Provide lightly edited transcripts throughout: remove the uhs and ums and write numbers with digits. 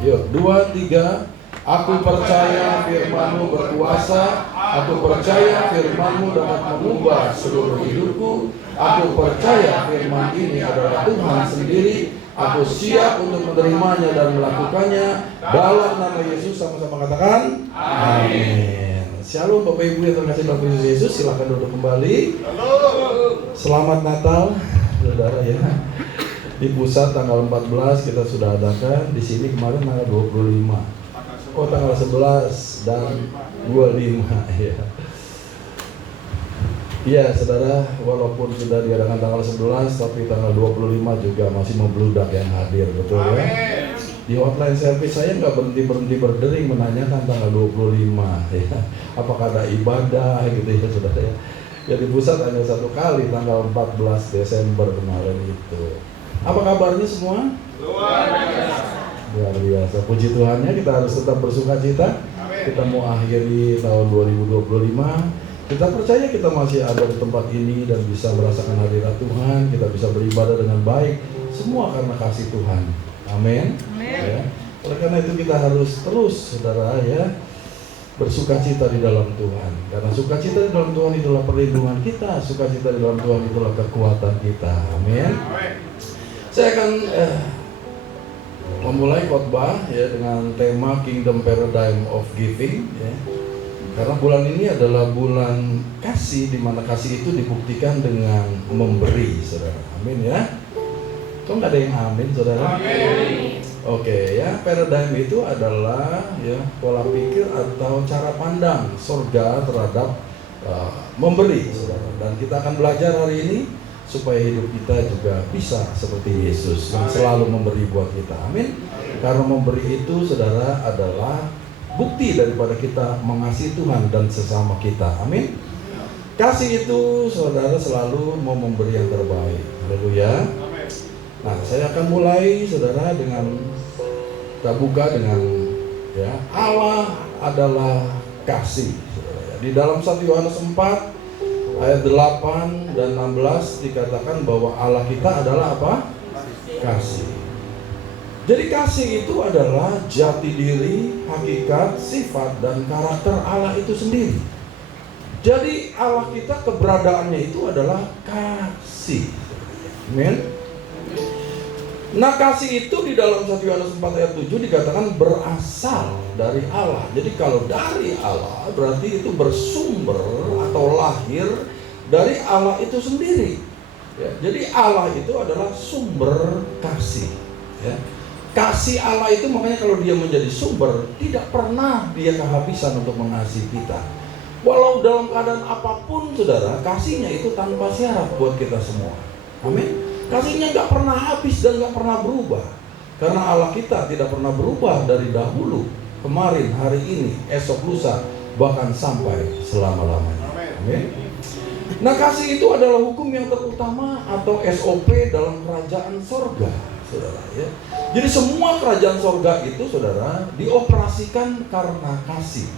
Yuk, 2, 3. Aku percaya firman-Mu berkuasa. Aku percaya firman-Mu dapat mengubah seluruh hidupku. Aku percaya firman ini adalah Tuhan sendiri. Aku siap untuk menerimanya dan melakukannya. Dalam nama Yesus sama-sama katakan amin. Shalom Bapak Ibu yang terkasih dalam Kristus Yesus. Silakan duduk kembali. Selamat Natal saudara ya. Di pusat tanggal 14 kita sudah adakan. Di sini kemarin tanggal 25. Oh, tanggal 11 dan 25 ya. Iya saudara, walaupun sudah diadakan tanggal 11, tapi tanggal 25 juga masih membludak yang hadir, betul ya. Di hotline service saya nggak berhenti berdering menanyakan tanggal 25 ya. Apakah ada ibadah gitu ya saudara ya. Ya di pusat hanya satu kali tanggal 14 Desember kemarin itu. Apa kabarnya semua? Luar biasa. Puji Tuhannya, kita harus tetap bersuka cita. Kita mau akhiri tahun 2025. Kita percaya kita masih ada di tempat ini dan bisa merasakan hadirat Tuhan. Kita bisa beribadah dengan baik. Semua karena kasih Tuhan. Amin. Ya. Oleh karena itu kita harus terus saudara ya bersukacita di dalam Tuhan. Karena sukacita di dalam Tuhan itulah perlindungan kita. Sukacita di dalam Tuhan itulah kekuatan kita. Amin. Saya akan memulai khotbah ya dengan tema Kingdom Paradigm of Giving ya. Karena bulan ini adalah bulan kasih, di mana kasih itu dibuktikan dengan memberi, saudara. Amin ya. Kok nggak ada yang amin, saudara? Amin. Oke ya, paradigm itu adalah ya pola pikir atau cara pandang surga terhadap memberi, saudara. Dan kita akan belajar hari ini supaya hidup kita juga bisa seperti Yesus yang selalu memberi buat kita. Amin. Karena memberi itu saudara adalah bukti daripada kita mengasihi Tuhan dan sesama kita. Amin. Kasih itu saudara selalu mau memberi yang terbaik. Haleluya. Nah, saya akan mulai saudara dengan kita buka dengan ya Allah adalah kasih. Saudara. Di dalam 1 Yohanes 4 ayat 8 dan 16 dikatakan bahwa Allah kita adalah apa? Kasih. Jadi kasih itu adalah jati diri, hakikat, sifat, dan karakter Allah itu sendiri. Jadi Allah kita keberadaannya itu adalah kasih. Amin. Nah kasih itu di dalam 1 Yohanes 4 ayat 7 dikatakan berasal dari Allah. Jadi kalau dari Allah berarti itu bersumber atau lahir dari Allah itu sendiri ya. Jadi Allah itu adalah sumber kasih ya. Kasih Allah itu makanya kalau dia menjadi sumber, tidak pernah dia kehabisan untuk mengasihi kita. Walau dalam keadaan apapun saudara, kasihnya itu tanpa syarat buat kita semua. Amin. Kasihnya gak pernah habis dan gak pernah berubah. Karena Allah kita tidak pernah berubah dari dahulu, kemarin, hari ini, esok, lusa, bahkan sampai selama-lamanya. Amin. Nah kasih itu adalah hukum yang terutama atau SOP dalam kerajaan sorga, saudara ya. Jadi semua kerajaan sorga itu saudara dioperasikan karena kasih.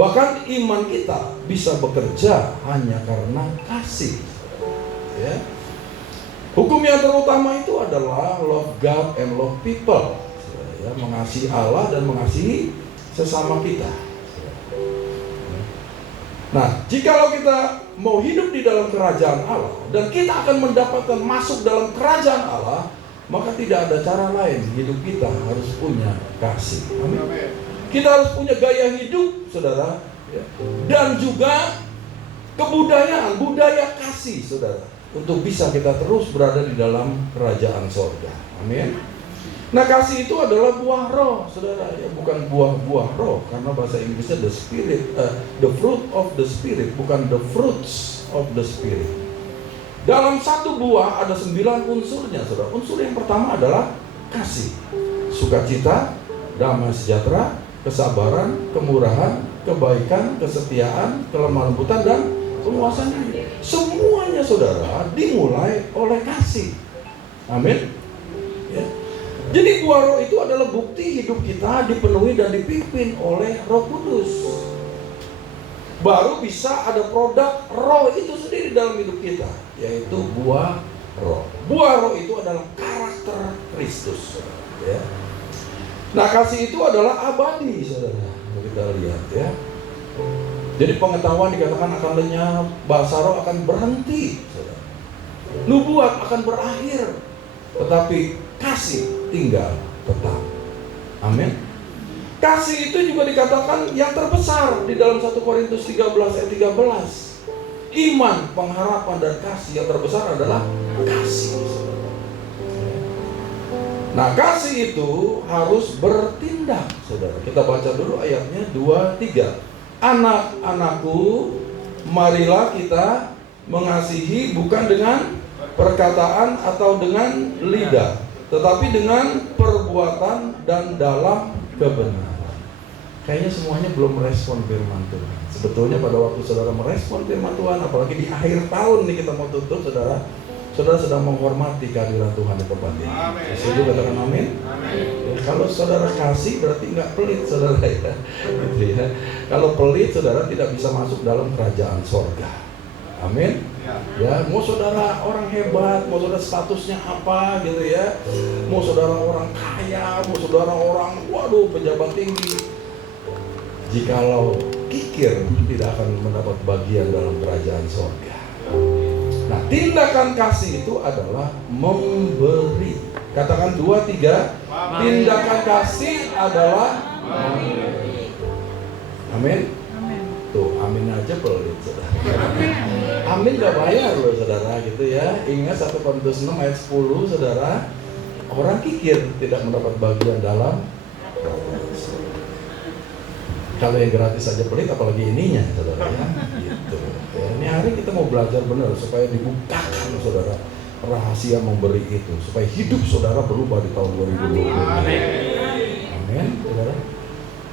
Bahkan iman kita bisa bekerja hanya karena kasih ya. Hukum yang terutama itu adalah love God and love people ya, mengasihi Allah dan mengasihi sesama kita. Nah, jikalau kita mau hidup di dalam kerajaan Allah dan kita akan mendapatkan masuk dalam kerajaan Allah, maka tidak ada cara lain, hidup kita harus punya kasih. Amin. Kita harus punya gaya hidup, saudara, ya. Dan juga kebudayaan, budaya kasih, saudara, untuk bisa kita terus berada di dalam kerajaan sorga. Amin. Nah kasih itu adalah buah roh, saudara ya, bukan buah-buah roh, karena bahasa Inggrisnya the spirit, the fruit of the spirit, bukan the fruits of the spirit. Dalam satu buah ada 9 unsurnya, saudara. Unsur yang pertama adalah kasih, sukacita, damai sejahtera, kesabaran, kemurahan, kebaikan, kesetiaan, kelemah lembutan, dan penguasaan diri. Semuanya saudara dimulai oleh kasih. Amin. Ya. Jadi buah roh itu adalah bukti hidup kita dipenuhi dan dipimpin oleh Roh Kudus. Baru bisa ada produk roh itu sendiri dalam hidup kita, yaitu buah roh. Buah roh itu adalah karakter Kristus ya. Nah, kasih itu adalah abadi, saudara. Kita lihat ya. Jadi pengetahuan dikatakan akan lenyap, bahasa roh akan berhenti, saudara. Nubuat akan berakhir, tetapi kasih tinggal tetap. Amin. Kasih itu juga dikatakan yang terbesar di dalam 1 Korintus 13 ayat 13. Iman, pengharapan, dan kasih yang terbesar adalah kasih. Nah, kasih itu harus bertindak, saudara. Kita baca dulu ayatnya 2-3. Anak-anakku, marilah kita mengasihi bukan dengan perkataan atau dengan lidah, tetapi dengan perbuatan dan dalam kebenaran. Kayaknya semuanya belum merespon firman Tuhan. Sebetulnya pada waktu saudara merespon firman Tuhan, apalagi di akhir tahun nih kita mau tutup, saudara sedang menghormati kehadiran Tuhan di tempat ini. Setuju katakan amin? Ya, kalau saudara kasih berarti nggak pelit, saudara ya. Gitu ya. Kalau pelit, saudara tidak bisa masuk dalam kerajaan sorga. Amin. Ya, mau saudara orang hebat, mau saudara statusnya apa gitu ya, mau saudara orang kaya, mau saudara orang pejabat tinggi, jikalau kikir tidak akan mendapat bagian dalam kerajaan sorga. Nah, tindakan kasih itu adalah memberi. Katakan 2-3. Tindakan kasih adalah memberi. Amin. Tuh, amin aja pelit, saudara. Amin gak bayar loh, saudara, gitu ya. Ingat 1 Korintus 6 ayat 10, saudara. Orang kikir tidak mendapat bagian dalam. Kalau yang gratis saja pelit, apalagi ininya, saudara ya. Gitu. Ya, ini hari kita mau belajar benar supaya dibukakan, saudara, rahasia memberi itu, supaya hidup saudara berubah di tahun 2020. Amin, saudara.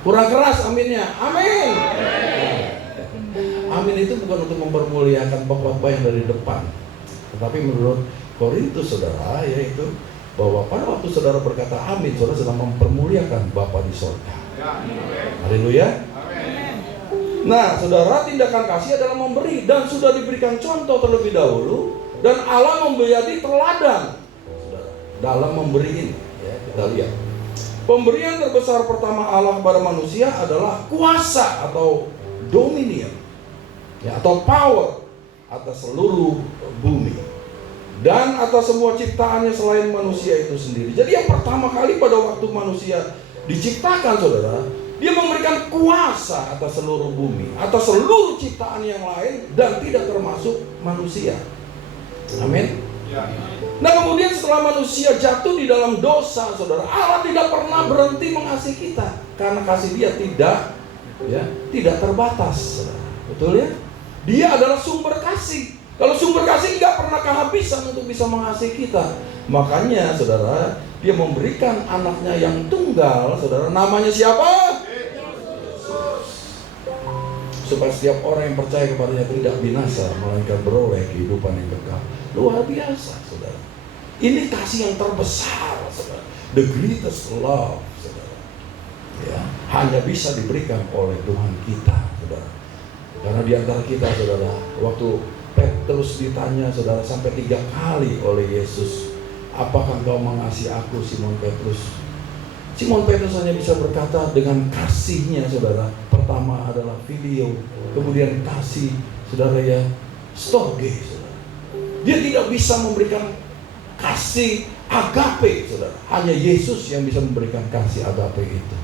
Kurang keras aminnya. Amin. Amin itu bukan untuk mempermuliakan pengkhotbah yang dari depan, tetapi menurut Korintus, saudara, yaitu bahwa pada waktu saudara berkata amin, saudara sedang mempermuliakan Bapa di sorga. Haleluya. Nah, saudara, tindakan kasih adalah memberi, dan sudah diberikan contoh terlebih dahulu, dan Allah menjadi teladan, saudara, dalam memberi ini. Ya, kita lihat. Pemberian terbesar pertama Allah kepada manusia adalah kuasa atau dominion, ya, atau power atas seluruh bumi dan atas semua ciptaannya selain manusia itu sendiri. Jadi yang pertama kali pada waktu manusia diciptakan, saudara, dia memberikan kuasa atas seluruh bumi, atas seluruh ciptaan yang lain, dan tidak termasuk manusia. Amin. Nah, kemudian setelah manusia jatuh di dalam dosa, saudara, Allah tidak pernah berhenti mengasihi kita, karena kasih Dia tidak terbatas, saudara. Betul ya? Dia adalah sumber kasih. Kalau sumber kasih nggak pernah kehabisan untuk bisa mengasihi kita. Makanya, saudara, Dia memberikan anaknya yang tunggal, saudara. Namanya siapa? Supaya setiap orang yang percaya kepadanya tidak binasa, melainkan beroleh kehidupan yang kekal. Luar biasa, saudara. Ini kasih yang terbesar, saudara. The greatest love, saudara. Ya, hanya bisa diberikan oleh Tuhan kita, saudara. Karena di antara kita, saudara, waktu Petrus ditanya, saudara, sampai 3 kali oleh Yesus, apakah engkau mengasihi aku, Simon Petrus? Simon Petrus hanya bisa berkata dengan kasihnya, saudara. Pertama adalah filio, kemudian kasih, saudara ya, storge, saudara. Dia tidak bisa memberikan kasih agape, saudara. Hanya Yesus yang bisa memberikan kasih agape itu.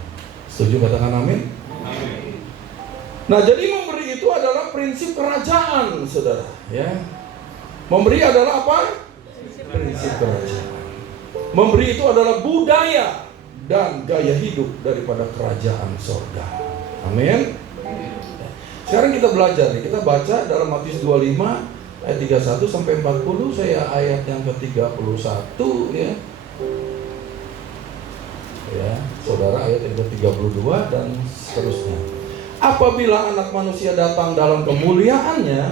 Setuju katakan amin? Amin. Nah, jadi memberi itu adalah prinsip kerajaan, saudara. Ya, memberi adalah apa? Prinsip kerajaan. Memberi itu adalah budaya dan gaya hidup daripada kerajaan sorga. Amin. Sekarang kita belajar nih. Kita baca dalam Matius 25 ayat 31 sampai 40. Saya ayat yang ke-31 ya. Ya, saudara, ayat yang ke-32 dan seterusnya. Apabila Anak Manusia datang dalam kemuliaannya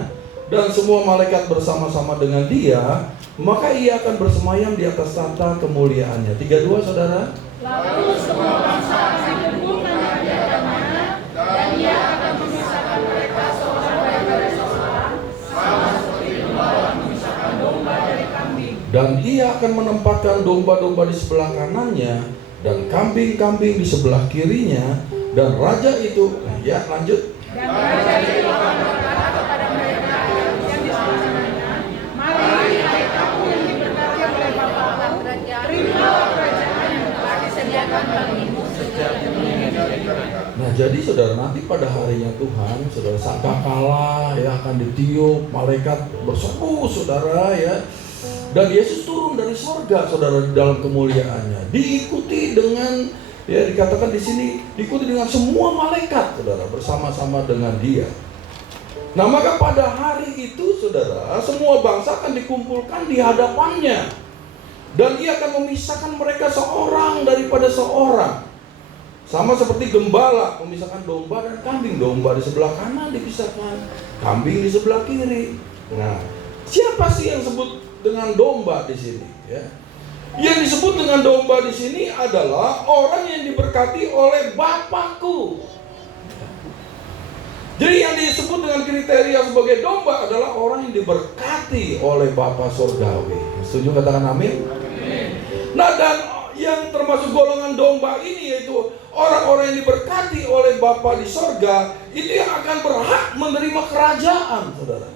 dan semua malaikat bersama-sama dengan Dia, maka Ia akan bersemayam di atas tahta kemuliaannya. 32, saudara. Lalu semua bangsa akan dikumpulkan di hadapannya, dan Ia akan memisahkan mereka seorang dari seorang, sama seperti gembala memisahkan domba dari kambing. Dan Ia akan menempatkan domba-domba di sebelah kanannya dan kambing-kambing di sebelah kirinya, dan raja itu, ya lanjut. Dan raja itu akan berkata kepada mereka yang di sebelah kanannya, mari hai kamu yang diberkati oleh Bapa, terimalah kerajaan yang telah disediakan bagimu sejak dunia. Nah, jadi saudara, nanti pada harinya Tuhan, saudara, sangkakala ya akan ditiup, malaikat berseru, saudara, ya. Dan Yesus turun dari sorga, saudara, di dalam kemuliaannya, diikuti dengan, ya dikatakan di sini, diikuti dengan semua malaikat, saudara, bersama-sama dengan Dia. Nah, maka pada hari itu, saudara, semua bangsa akan dikumpulkan di hadapannya, dan Ia akan memisahkan mereka seorang daripada seorang. Sama seperti gembala memisahkan domba dan kambing. Domba di sebelah kanan dipisahkan, kambing di sebelah kiri. Nah, siapa sih yang disebut dengan domba di sini? Ya. Yang disebut dengan domba di sini adalah orang yang diberkati oleh Bapakku. Jadi yang disebut dengan kriteria sebagai domba adalah orang yang diberkati oleh Bapa Surgawi. Setuju, katakan amin? Nah, dan yang termasuk golongan domba ini yaitu orang-orang yang diberkati oleh Bapa di sorga, itu yang akan berhak menerima kerajaan, saudara.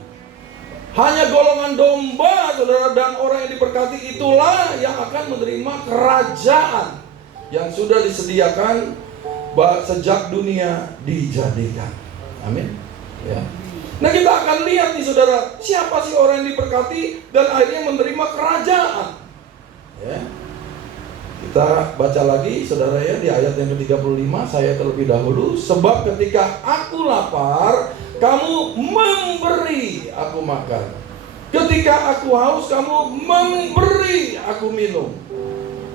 Hanya golongan domba, saudara, dan orang yang diberkati itulah yang akan menerima kerajaan yang sudah disediakan sejak dunia dijadikan. Amin. Ya. Nah, kita akan lihat nih, saudara, siapa sih orang yang diberkati dan akhirnya menerima kerajaan. Ya. Kita baca lagi, saudara, ya, di ayat yang ke-35, saya terlebih dahulu. Sebab ketika aku lapar, kamu memberi aku makan. Ketika aku haus, kamu memberi aku minum.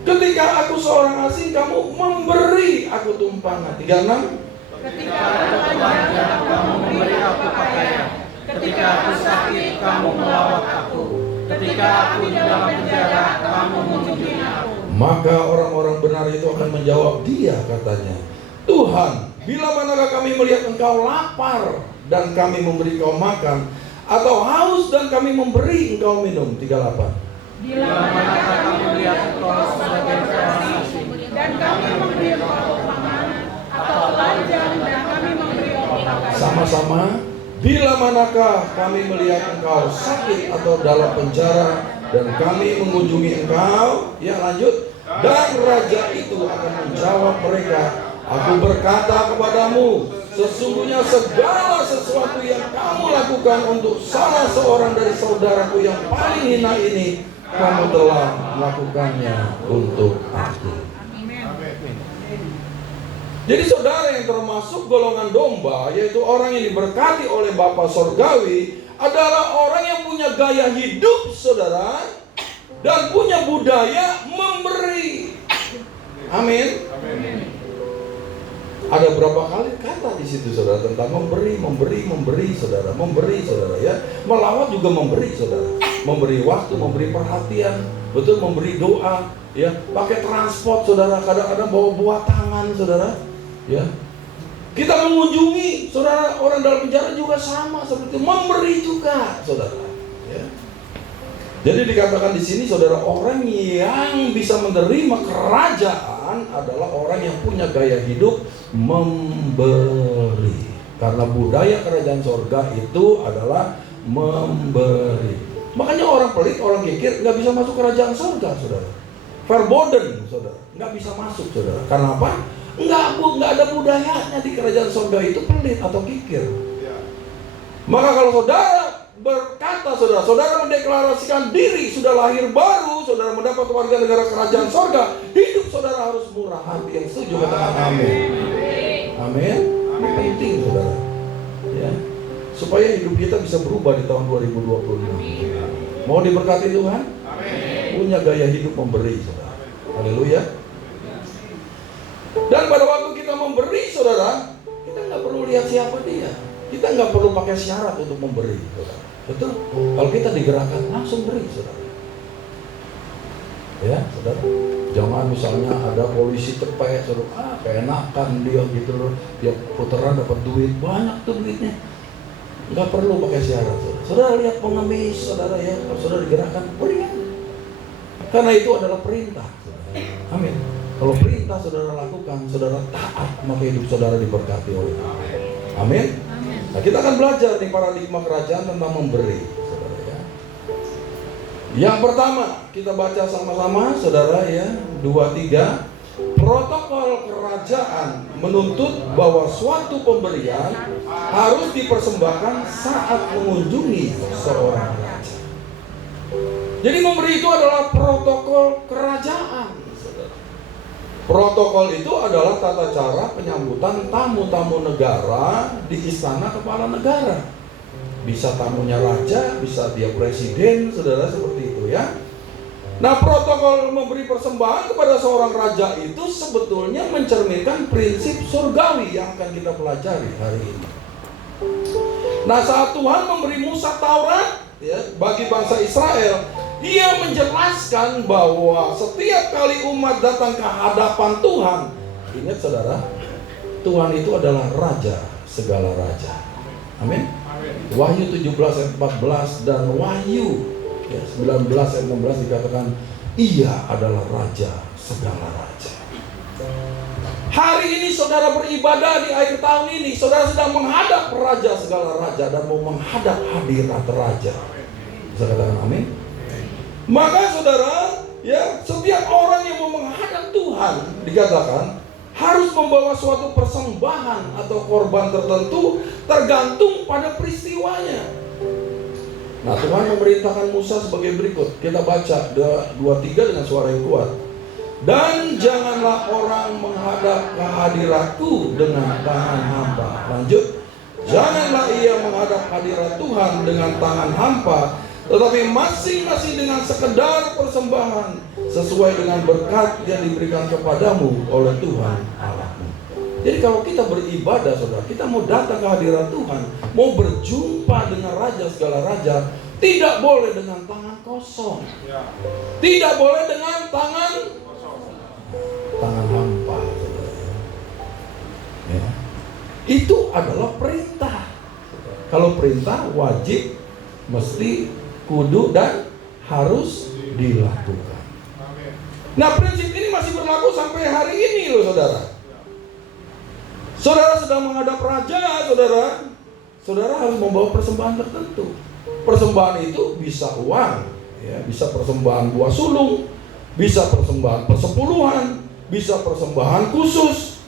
Ketika aku seorang asing, kamu memberi aku tumpangan. 36. Ketika aku telanjang, kamu memberi aku pakaian. Ketika aku sakit, kamu melawat aku. Ketika aku di dalam penjara, kamu mengunjungi aku. Maka orang-orang benar itu akan menjawab Dia, katanya, Tuhan, bila manakah kami melihat Engkau lapar dan kami memberi Engkau makan, atau haus dan kami memberi Engkau minum? 38. Bila manakah kami melihat Engkau sebagai seorang asing dan kami memberi Engkau makan, atau telanjang dan kami memberi Engkau pakaian. Sama-sama. Bila manakah kami melihat Engkau sakit atau dalam penjara dan kami mengunjungi Engkau, ya lanjut. Dan raja itu akan menjawab mereka, aku berkata kepadamu, sesungguhnya segala sesuatu yang kamu lakukan untuk salah seorang dari saudaraku yang paling hina ini, kamu telah melakukannya untuk aku. Jadi saudara, yang termasuk golongan domba, yaitu orang yang diberkati oleh Bapa Sorgawi, adalah orang yang punya gaya hidup, saudara, dan punya budaya memberi. Amin. Ada berapa kali kata di situ, saudara, tentang memberi, saudara, memberi, saudara, ya. Melawat juga memberi, saudara. Memberi waktu, memberi perhatian, betul, memberi doa, ya. Pakai transport, saudara, kadang-kadang bawa buah tangan, saudara, ya. Kita mengunjungi, saudara, orang dalam penjara juga sama seperti memberi juga, saudara, ya. Jadi dikatakan di sini, saudara, orang yang bisa menerima kerajaan adalah orang yang punya gaya hidup memberi. Karena budaya kerajaan sorga itu adalah memberi. Makanya orang pelit, orang kikir nggak bisa masuk kerajaan sorga, saudara. Verboden, saudara, nggak bisa masuk, saudara. Karena apa? Nggak ada budayanya di kerajaan sorga itu pelit atau kikir. Maka kalau saudara berkata, saudara mendeklarasikan diri sudah lahir baru, saudara mendapat warga negara kerajaan sorga, hidup saudara harus murah hati. Yang setuju katakan amin. Amin. Ini penting, saudara, ya, supaya hidup kita bisa berubah di tahun 2025. Mau diberkati Tuhan? Punya gaya hidup memberi, saudara. Haleluya. Dan pada waktu kita memberi, saudara, kita nggak perlu lihat siapa dia. Kita nggak perlu pakai syarat untuk memberi, saudara. Betul? Kalau kita digerakkan, langsung beri, saudara. Ya, saudara. Jangan misalnya ada polisi cepet, saudara, keenakan dia gitu loh. Dia putaran dapat duit, banyak tuh duitnya. Nggak perlu pakai syarat, saudara. Saudara lihat pengemis, saudara, ya. Kalau saudara digerakkan, beri. Karena itu adalah perintah, saudara. Amin. Kalau perintah saudara lakukan, saudara taat, maka hidup saudara diberkati oleh Tuhan. Amin. Nah, kita akan belajar di paradigma kerajaan tentang memberi, saudara ya. Yang pertama, kita baca sama-sama, saudara ya, 2-3. Protokol kerajaan menuntut bahwa suatu pemberian harus dipersembahkan saat mengunjungi seorang raja. Jadi memberi itu adalah protokol kerajaan. Protokol itu adalah tata cara penyambutan tamu-tamu negara di istana kepala negara. Bisa tamunya raja, bisa dia presiden, saudara, seperti itu ya. Nah, protokol memberi persembahan kepada seorang raja itu sebetulnya mencerminkan prinsip surgawi yang akan kita pelajari hari ini. Nah, saat Tuhan memberi Musa Taurat ya, bagi bangsa Israel, Dia menjelaskan bahwa setiap kali umat datang ke hadapan Tuhan, ingat saudara, Tuhan itu adalah Raja segala raja. Amin. Wahyu 17 ayat 14 dan Wahyu 19 ayat 16 dikatakan Ia adalah Raja segala raja. Hari ini saudara beribadah di akhir tahun ini, saudara sedang menghadap Raja segala raja dan mau menghadap hadirat Raja. Bisa katakan amin? Maka saudara, ya, setiap orang yang mau menghadap Tuhan dikatakan harus membawa suatu persembahan atau korban tertentu tergantung pada peristiwanya. Nah, Tuhan memerintahkan Musa sebagai berikut. Kita baca 2-3 dengan suara yang kuat. Dan janganlah orang menghadap ke hadiratku dengan tangan hampa. Lanjut. Janganlah ia menghadap hadirat Tuhan dengan tangan hampa, tetapi masing-masing dengan sekedar persembahan sesuai dengan berkat yang diberikan kepadamu oleh Tuhan Allahmu. Jadi kalau kita beribadah, saudara, kita mau datang ke hadirat Tuhan, mau berjumpa dengan Raja segala raja, tidak boleh dengan tangan kosong. Tidak boleh dengan tangan hampa, saudara. Ya. Itu adalah perintah. Kalau perintah wajib, mesti, kudu, dan harus dilakukan. Nah, prinsip ini masih berlaku sampai hari ini loh, saudara. Saudara sedang menghadap raja, saudara harus membawa persembahan tertentu. Persembahan itu bisa uang, ya, bisa persembahan buah sulung, bisa persembahan persepuluhan, bisa persembahan khusus,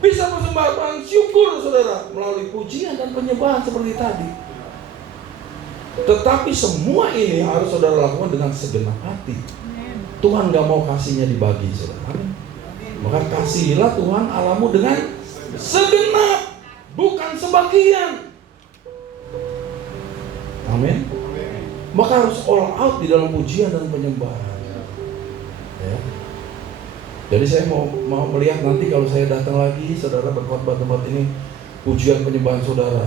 bisa persembahan syukur, saudara, melalui pujian dan penyembahan seperti tadi. Tetapi semua ini harus saudara lakukan dengan segenap hati. Tuhan gak mau kasihnya dibagi, saudara. Maka kasihilah Tuhan Allahmu dengan segenap, bukan sebagian. Amin. Maka harus all out di dalam pujian dan penyembahan. Ya. Jadi saya mau melihat nanti kalau saya datang lagi, saudara, berkhotbah tempat ini, pujian penyembahan saudara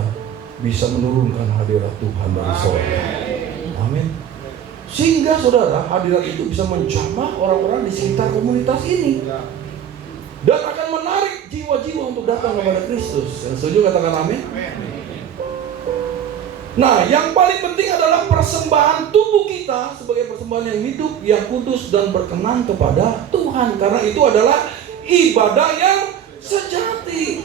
bisa menurunkan hadirat Tuhan dari surga. Amin. Sehingga saudara, hadirat itu bisa menjamah orang-orang di sekitar komunitas ini dan akan menarik jiwa-jiwa untuk datang kepada Kristus. Yang setuju katakan amin. Nah, yang paling penting adalah persembahan tubuh kita sebagai persembahan yang hidup, yang kudus dan berkenan kepada Tuhan. Karena itu adalah ibadah yang sejati.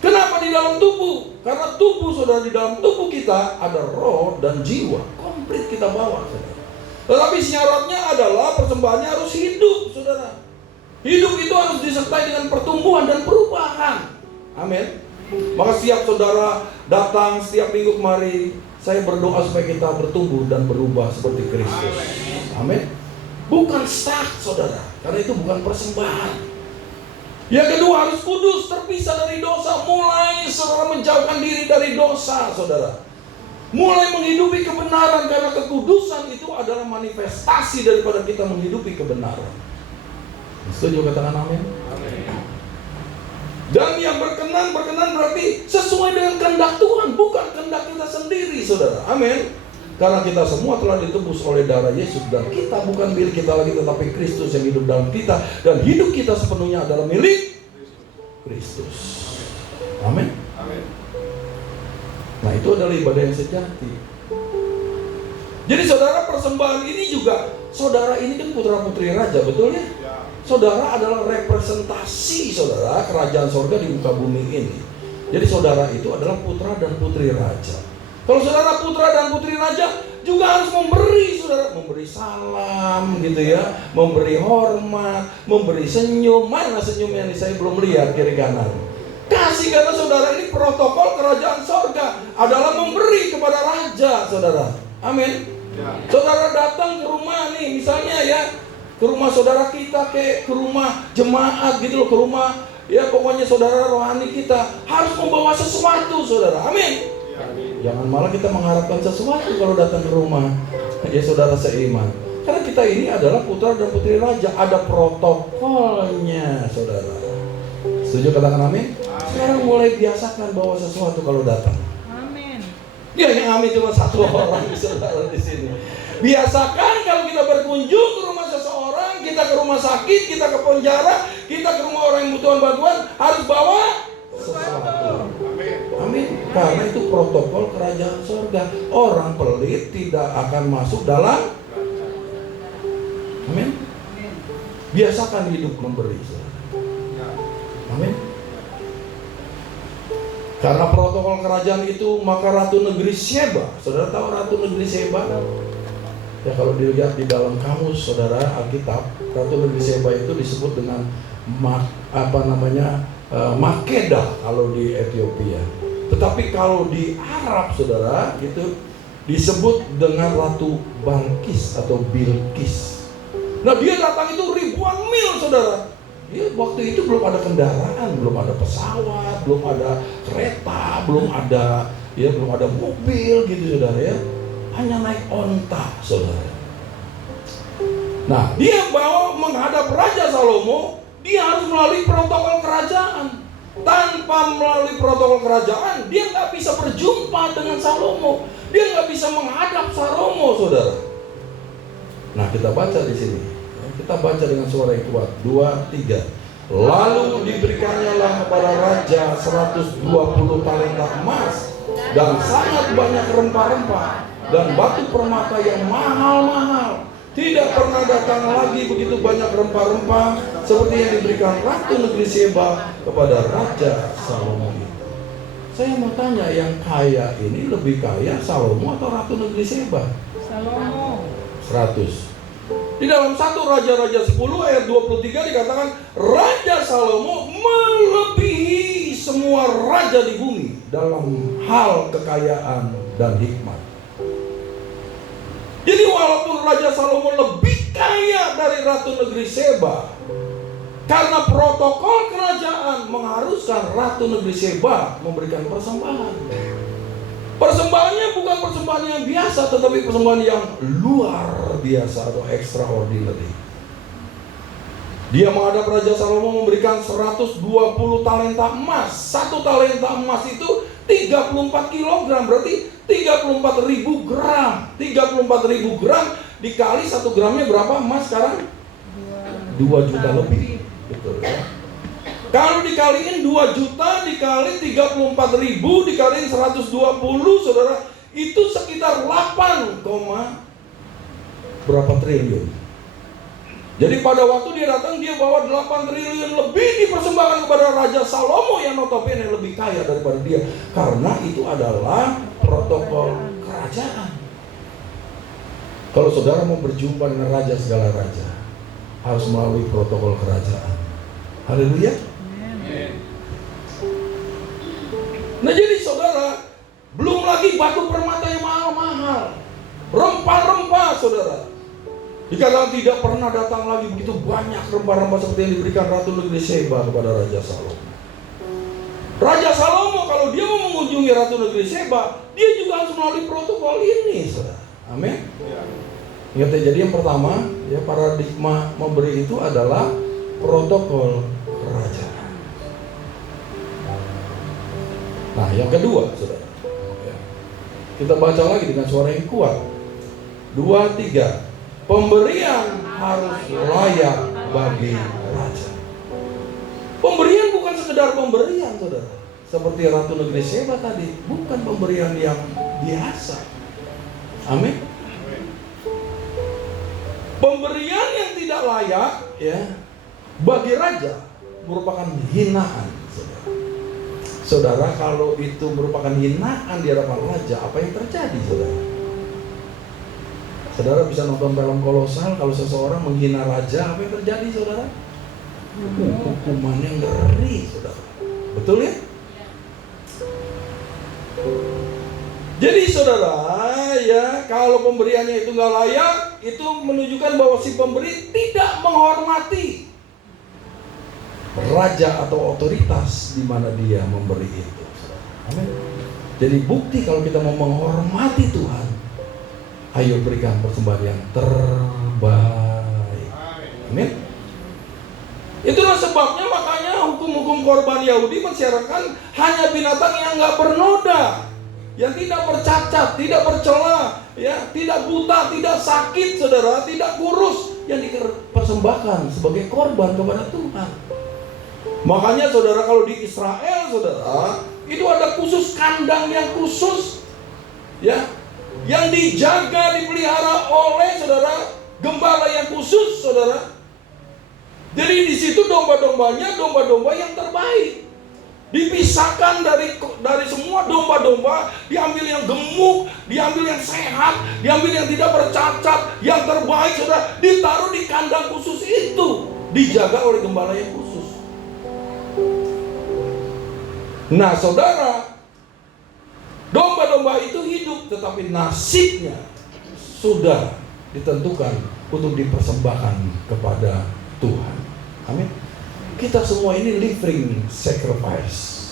Kenapa di dalam tubuh? Karena tubuh, saudara, di dalam tubuh kita ada roh dan jiwa. Komplit kita bawa, saudara. Tetapi syaratnya adalah persembahannya harus hidup, saudara. Hidup itu harus disertai dengan pertumbuhan dan perubahan. Amin. Maka setiap saudara datang setiap minggu kemari, saya berdoa supaya kita bertumbuh dan berubah seperti Kristus. Amin. Bukan stuck, saudara, karena itu bukan persembahan. Yang kedua harus kudus, terpisah dari dosa. Mulai saudara menjauhkan diri dari dosa, saudara. Mulai menghidupi kebenaran, karena kekudusan itu adalah manifestasi daripada kita menghidupi kebenaran. Setuju katakan amin? Dan yang berkenan berarti sesuai dengan kehendak Tuhan, bukan kehendak kita sendiri, saudara. Amin. Karena kita semua telah ditebus oleh darah Yesus, dan kita bukan milik kita lagi, tetapi Kristus yang hidup dalam kita, dan hidup kita sepenuhnya adalah milik Kristus. Amin. Nah, itu adalah ibadah yang sejati. Jadi saudara, persembahan ini juga, saudara ini kan putra putri raja, betul ya? Saudara adalah representasi saudara kerajaan sorga di muka bumi ini. Jadi saudara itu adalah putra dan putri raja. Kalau saudara putra dan putri raja juga harus memberi, saudara, memberi salam gitu ya, memberi hormat, memberi senyum. Mana senyum yang saya belum lihat kiri kanan? Kasih, karena saudara ini protokol kerajaan sorga adalah memberi kepada raja, saudara. Amin. Saudara datang ke rumah nih, misalnya ya, ke rumah saudara kita, ke rumah jemaat gitu loh, ke rumah ya pokoknya saudara rohani kita harus membawa sesuatu, saudara. Amin. Jangan malah kita mengharapkan sesuatu kalau datang ke rumah ya saudara seiman. Karena kita ini adalah putra dan putri raja, ada protokolnya, saudara. Setuju, katakan amin. Sekarang mulai biasakan bawa sesuatu kalau datang. Amin. Ya, yang amin cuma satu orang saudara di sini. Biasakan kalau kita berkunjung ke rumah seseorang, kita ke rumah sakit, kita ke penjara, kita ke rumah orang yang butuhan bantuan, harus bawa sesuatu. Amin. Karena itu protokol kerajaan sorga. Orang pelit tidak akan masuk dalam. Amin. Biasakan hidup memberi. Amin. Karena protokol kerajaan itu, maka Ratu Negeri Sheba, saudara tahu Ratu Negeri Sheba? Ya, kalau dilihat di dalam kamus saudara Alkitab, Ratu Negeri Sheba itu disebut dengan Makeda kalau di Ethiopia. Tetapi kalau di Arab saudara itu disebut dengan Ratu Balkis atau Bilqis. Nah, dia datang itu ribuan mil, saudara. Ya, waktu itu belum ada kendaraan, belum ada pesawat, belum ada kereta, belum ada mobil gitu, saudara ya. Hanya naik onta, saudara. Nah, dia bawa menghadap Raja Salomo, dia harus melalui protokol kerajaan. Tanpa melalui protokol kerajaan, dia nggak bisa berjumpa dengan Salomo. Dia nggak bisa menghadap Salomo, saudara. Nah, kita baca di sini. Kita baca dengan suara yang kuat. 2, 3. Lalu diberikannya lah kepada raja 120 talenta emas dan sangat banyak rempah-rempah dan batu permata yang mahal-mahal. Tidak pernah datang lagi begitu banyak rempah-rempah seperti yang diberikan Ratu Negeri Sheba kepada Raja Salomo. Saya mau tanya, yang kaya ini lebih kaya Salomo atau Ratu Negeri Sheba? Salomo. 100. Di dalam 1 Raja-Raja 10 ayat 23 dikatakan Raja Salomo melebihi semua raja di bumi dalam hal kekayaan dan hikmat. Jadi walaupun Raja Salomo lebih kaya dari Ratu Negeri Sheba, karena protokol kerajaan mengharuskan Ratu Negeri Sheba memberikan persembahan. Persembahannya bukan persembahan yang biasa, tetapi persembahan yang luar biasa atau extraordinary. Dia menghadap Raja Salomo memberikan 120 talenta emas. 1 talenta emas itu 34 kilogram, berarti 34.000 gram. 34.000 gram dikali 1 gramnya berapa emas sekarang? 2 juta lebih. Betul ya? Kalau dikaliin 2 juta dikali 34.000 dikaliin 120, saudara, itu sekitar 8, berapa triliun. Jadi pada waktu dia datang, dia bawa 8 triliun lebih dipersembahkan kepada Raja Salomo yang notabene lebih kaya daripada dia. Karena itu adalah protokol kerajaan. Kalau saudara mau berjumpa dengan Raja segala raja, harus melalui protokol kerajaan. Haleluya. Nah, jadi saudara, belum lagi batu permata yang mahal-mahal, rempah-rempah, saudara. Dikatakan tidak pernah datang lagi begitu banyak rempah-rempah seperti yang diberikan Ratu Negeri Sheba kepada Raja Salomo. Raja Salomo kalau dia mau mengunjungi Ratu Negeri Sheba, dia juga harus melalui protokol ini, saudara. Amin. Ingat ya, jadi yang pertama, ya, paradigma memberi itu adalah protokol kerajaan. Nah, yang kedua, saudara, ya, kita baca lagi dengan suara yang kuat. 2, 3. Pemberian harus layak bagi raja. Pemberian bukan sekedar pemberian, saudara. Seperti Ratu Negeri Sheba tadi, bukan pemberian yang biasa. Amin. Pemberian yang tidak layak, ya, bagi raja merupakan hinaan. Saudara, kalau itu merupakan hinaan di hadapan raja, apa yang terjadi, saudara? Saudara bisa nonton film kolosal, kalau seseorang menghina raja, apa yang terjadi, saudara? Hukumannya ngeri, saudara. Betul ya? Jadi saudara, ya, kalau pemberiannya itu nggak layak, itu menunjukkan bahwa si pemberi tidak menghormati raja atau otoritas di mana dia memberi itu. Amin. Jadi bukti kalau kita mau menghormati Tuhan, ayo berikan persembahan yang terbaik. Amin. Itulah sebabnya makanya hukum-hukum korban Yahudi mensyaratkan hanya binatang yang nggak bernoda, yang tidak bercacat, tidak bercela, ya, tidak buta, tidak sakit, saudara, tidak kurus, yang dipersembahkan sebagai korban kepada Tuhan. Makanya saudara, kalau di Israel, saudara, itu ada khusus kandang yang khusus, ya, yang dijaga, dipelihara oleh saudara gembala yang khusus, saudara. Jadi di situ domba-dombanya domba-domba yang terbaik. Dipisahkan dari semua domba-domba, diambil yang gemuk, diambil yang sehat, diambil yang tidak bercacat, yang terbaik, saudara, ditaruh di kandang khusus itu, dijaga oleh gembala yang khusus. Nah, saudara, domba-domba itu hidup, tetapi nasibnya sudah ditentukan untuk dipersembahkan kepada Tuhan. Amin. Kita semua ini living sacrifice.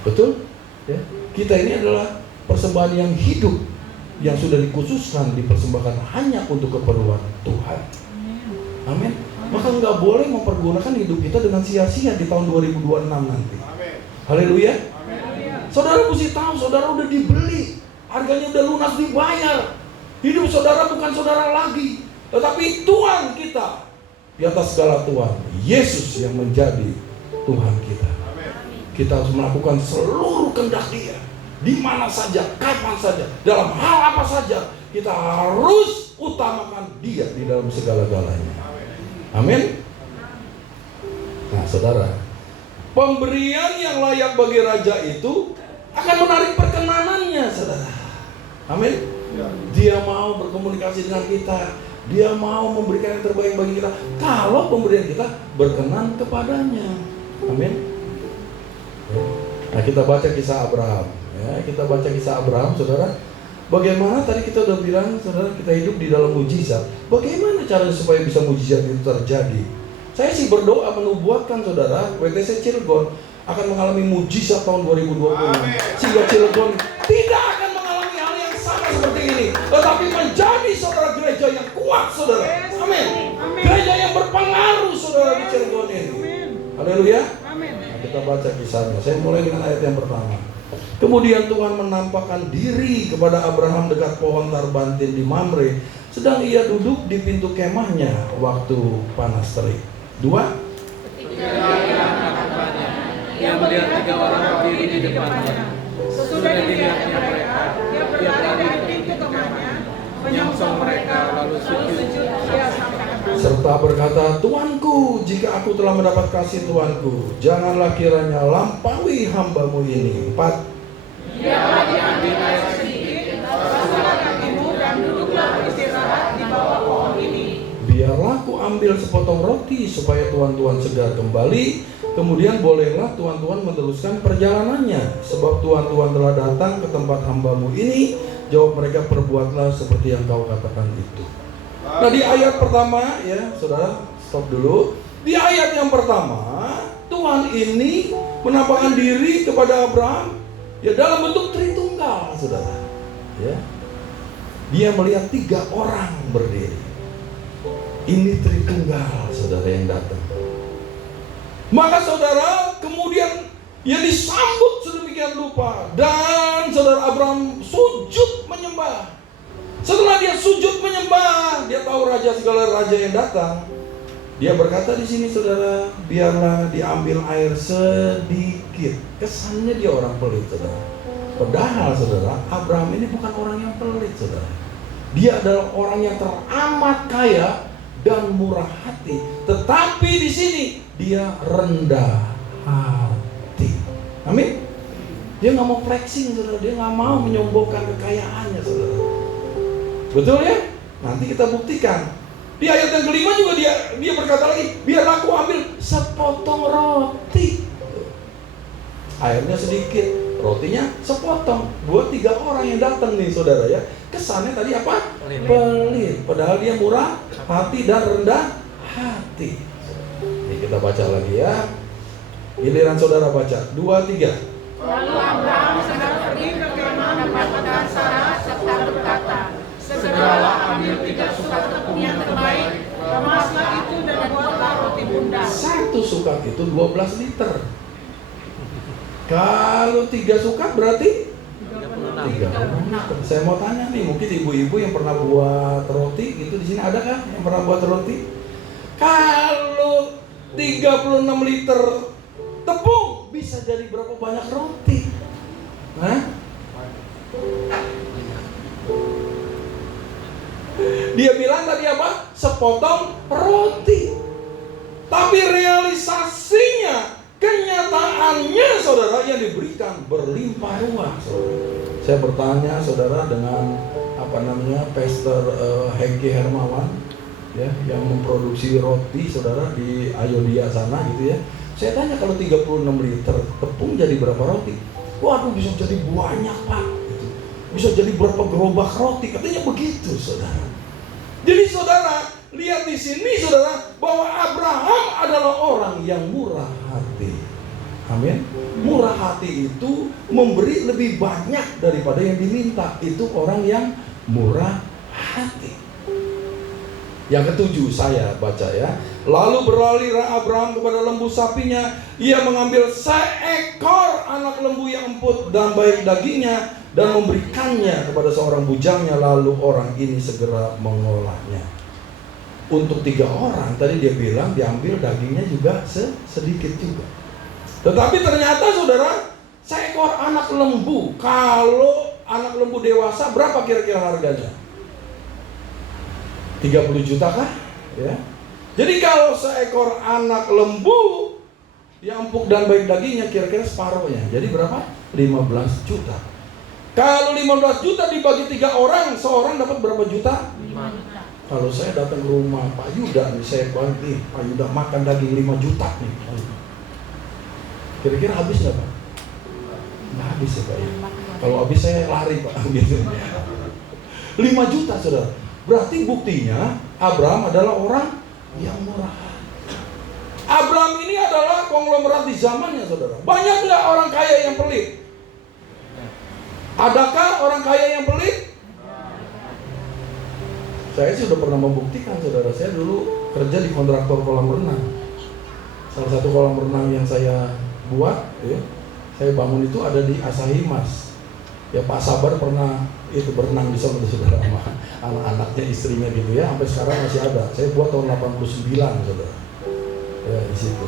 Betul? Ya. Kita ini adalah persembahan yang hidup, yang sudah dikhususkan, dipersembahkan hanya untuk keperluan Tuhan. Amin. Maka nggak boleh mempergunakan hidup kita dengan sia-sia di tahun 2026 nanti. Haleluya. Saudara mesti tahu, saudara udah dibeli, harganya udah lunas dibayar. Hidup saudara bukan saudara lagi, tetapi Tuhan kita. Di atas segala Tuhan, Yesus yang menjadi Tuhan kita. Kita harus melakukan seluruh kehendak Dia, di mana saja, kapan saja, dalam hal apa saja. Kita harus utamakan Dia di dalam segala-galanya. Amin. Nah, saudara, pemberian yang layak bagi raja itu akan menarik perkenanannya, saudara. Amin. Dia mau berkomunikasi dengan kita, dia mau memberikan yang terbaik bagi kita, kalau pemberian kita berkenan kepadanya. Amin. Nah, kita baca kisah Abraham, ya, kita baca kisah Abraham, saudara. Bagaimana tadi kita udah bilang, saudara, kita hidup di dalam mujizat. Bagaimana caranya supaya bisa mujizat itu terjadi? Saya sih berdoa menubuatkan, saudara, WTC Cilegon akan mengalami mujizat tahun 2020, sehingga Cilegon tidak akan mengalami hal yang sama seperti ini, tetapi menjadi saudara gereja yang kuat, saudara. Amin. Gereja yang berpengaruh, saudara, di Cilegon ini. Haleluya. Nah, kita baca kisahnya. Saya mulai dengan ayat yang pertama. Kemudian Tuhan menampakkan diri kepada Abraham dekat pohon tarbantin di Mamre, sedang ia duduk di pintu kemahnya waktu panas terik. 2. Ketika ia melakukannya, ia melihat 3 orang berdiri di depannya. Sesudah dilihatnya mereka, ia berlari dari pintu kemahnya, menyongsong mereka, lalu sujud ia sampai ke tanah. Serta berkata, Tuanku, jika aku telah mendapat kasih Tuanku, janganlah kiranya lampaui hambamu ini. 4. Biarlah diambil air sedikit, basuhlah kakimu dan duduklah beristirahat di bawah pohon ini. Biarlah ku ambil sepotong roti supaya tuan-tuan segar kembali. Kemudian bolehlah tuan-tuan meneruskan perjalanannya, sebab tuan-tuan telah datang ke tempat hambamu ini. Jawab mereka, perbuatlah seperti yang kau katakan itu. Nah, di ayat pertama, ya saudara, stop dulu. Di ayat yang pertama, Tuhan ini menampakkan diri kepada Abraham, ya, dalam bentuk Tritunggal, saudara. Ya, dia melihat 3 orang berdiri. Ini Tritunggal, saudara, yang datang. Maka saudara, kemudian ia disambut sedemikian rupa, dan saudara Abraham sujud menyembah. Setelah dia sujud menyembah, dia tahu raja, segala raja yang datang. Dia berkata di sini, saudara, biarlah diambil air sedikit. Kesannya dia orang pelit, saudara. Padahal, saudara, Abraham ini bukan orang yang pelit, saudara. Dia adalah orang yang teramat kaya dan murah hati. Tetapi di sini dia rendah hati. Amin. Dia nggak mau flexing, saudara. Dia nggak mau menyombongkan kekayaannya, saudara. Betul ya? Nanti kita buktikan. Di ayat yang kelima juga dia berkata lagi, biar aku ambil sepotong roti. Airnya sedikit, rotinya sepotong. 2-3 orang yang datang nih, saudara ya. Kesannya tadi apa? Pelit. Padahal dia murah hati dan rendah hati. Ini kita baca lagi ya. Giliran saudara baca. 2-3. Lalu Abraham segera pergi ke kemah mendapatkan Sarah serta berkata, segeralah ambil 3 sukat tepung yang terbaik, kemaslah itu dan buatlah roti bundar. 1 sukat itu 12 liter. Kalau 3 sukat berarti 36 liter. Saya mau tanya nih, mungkin ibu-ibu yang pernah buat roti gitu di sini ada kan yang pernah buat roti? Kalau 36 liter tepung bisa jadi berapa banyak roti? Hah? Dia bilang tadi apa? Sepotong roti. Tapi realisasinya, kenyataannya saudara yang diberikan berlimpah ruah. Saya bertanya saudara dengan Pastor Hengki Hermawan ya, yang memproduksi roti saudara di Ayodhya sana gitu ya. Saya tanya kalau 36 liter tepung jadi berapa roti? Waduh, bisa jadi banyak Pak gitu. Bisa jadi berapa gerobak roti, katanya begitu saudara. Jadi saudara, lihat di sini saudara, bahwa Abraham adalah orang yang murah hati. Amin. Murah hati itu memberi lebih banyak daripada yang diminta. Itu orang yang murah hati. Yang ketujuh saya baca ya. Lalu beralihlah Abraham kepada lembu sapinya. Ia mengambil seekor anak lembu yang emput dan baik dagingnya dan memberikannya kepada seorang bujangnya. Lalu orang ini segera mengolahnya. Untuk 3 orang tadi dia bilang diambil dagingnya juga sedikit juga. Tetapi ternyata saudara, seekor anak lembu, kalau anak lembu dewasa berapa kira-kira harganya? 30 juta kah? Ya. Jadi kalau seekor anak lembu yang empuk dan baik dagingnya kira-kira separuhnya. Jadi berapa? 15 juta. Kalau 15 juta dibagi 3 orang, seorang dapat berapa juta? 5 juta. Kalau saya datang ke rumah Pak Yuda nih, saya bagi Pak Yuda makan daging 5 juta nih. Kira-kira habis nggak Pak? Nggak habis ya Pak ya. Kalau habis saya lari Pak. Gitu. 5 juta saudara. Berarti buktinya Abraham adalah orang yang murah. Abraham ini adalah konglomerat di zamannya saudara. Banyak nggak orang kaya yang pelit? Adakah orang kaya yang pelit? Saya sih sudah pernah membuktikan saudara. Saya dulu kerja di kontraktor kolam renang. Salah satu kolam renang yang saya buat ya, saya bangun itu ada di Asahi Mas. Ya Pak Sabar pernah itu berenang di sana saudara, sama anak-anaknya, istrinya gitu ya, sampai sekarang masih ada. Saya buat tahun 89 saudara. Ya di situ.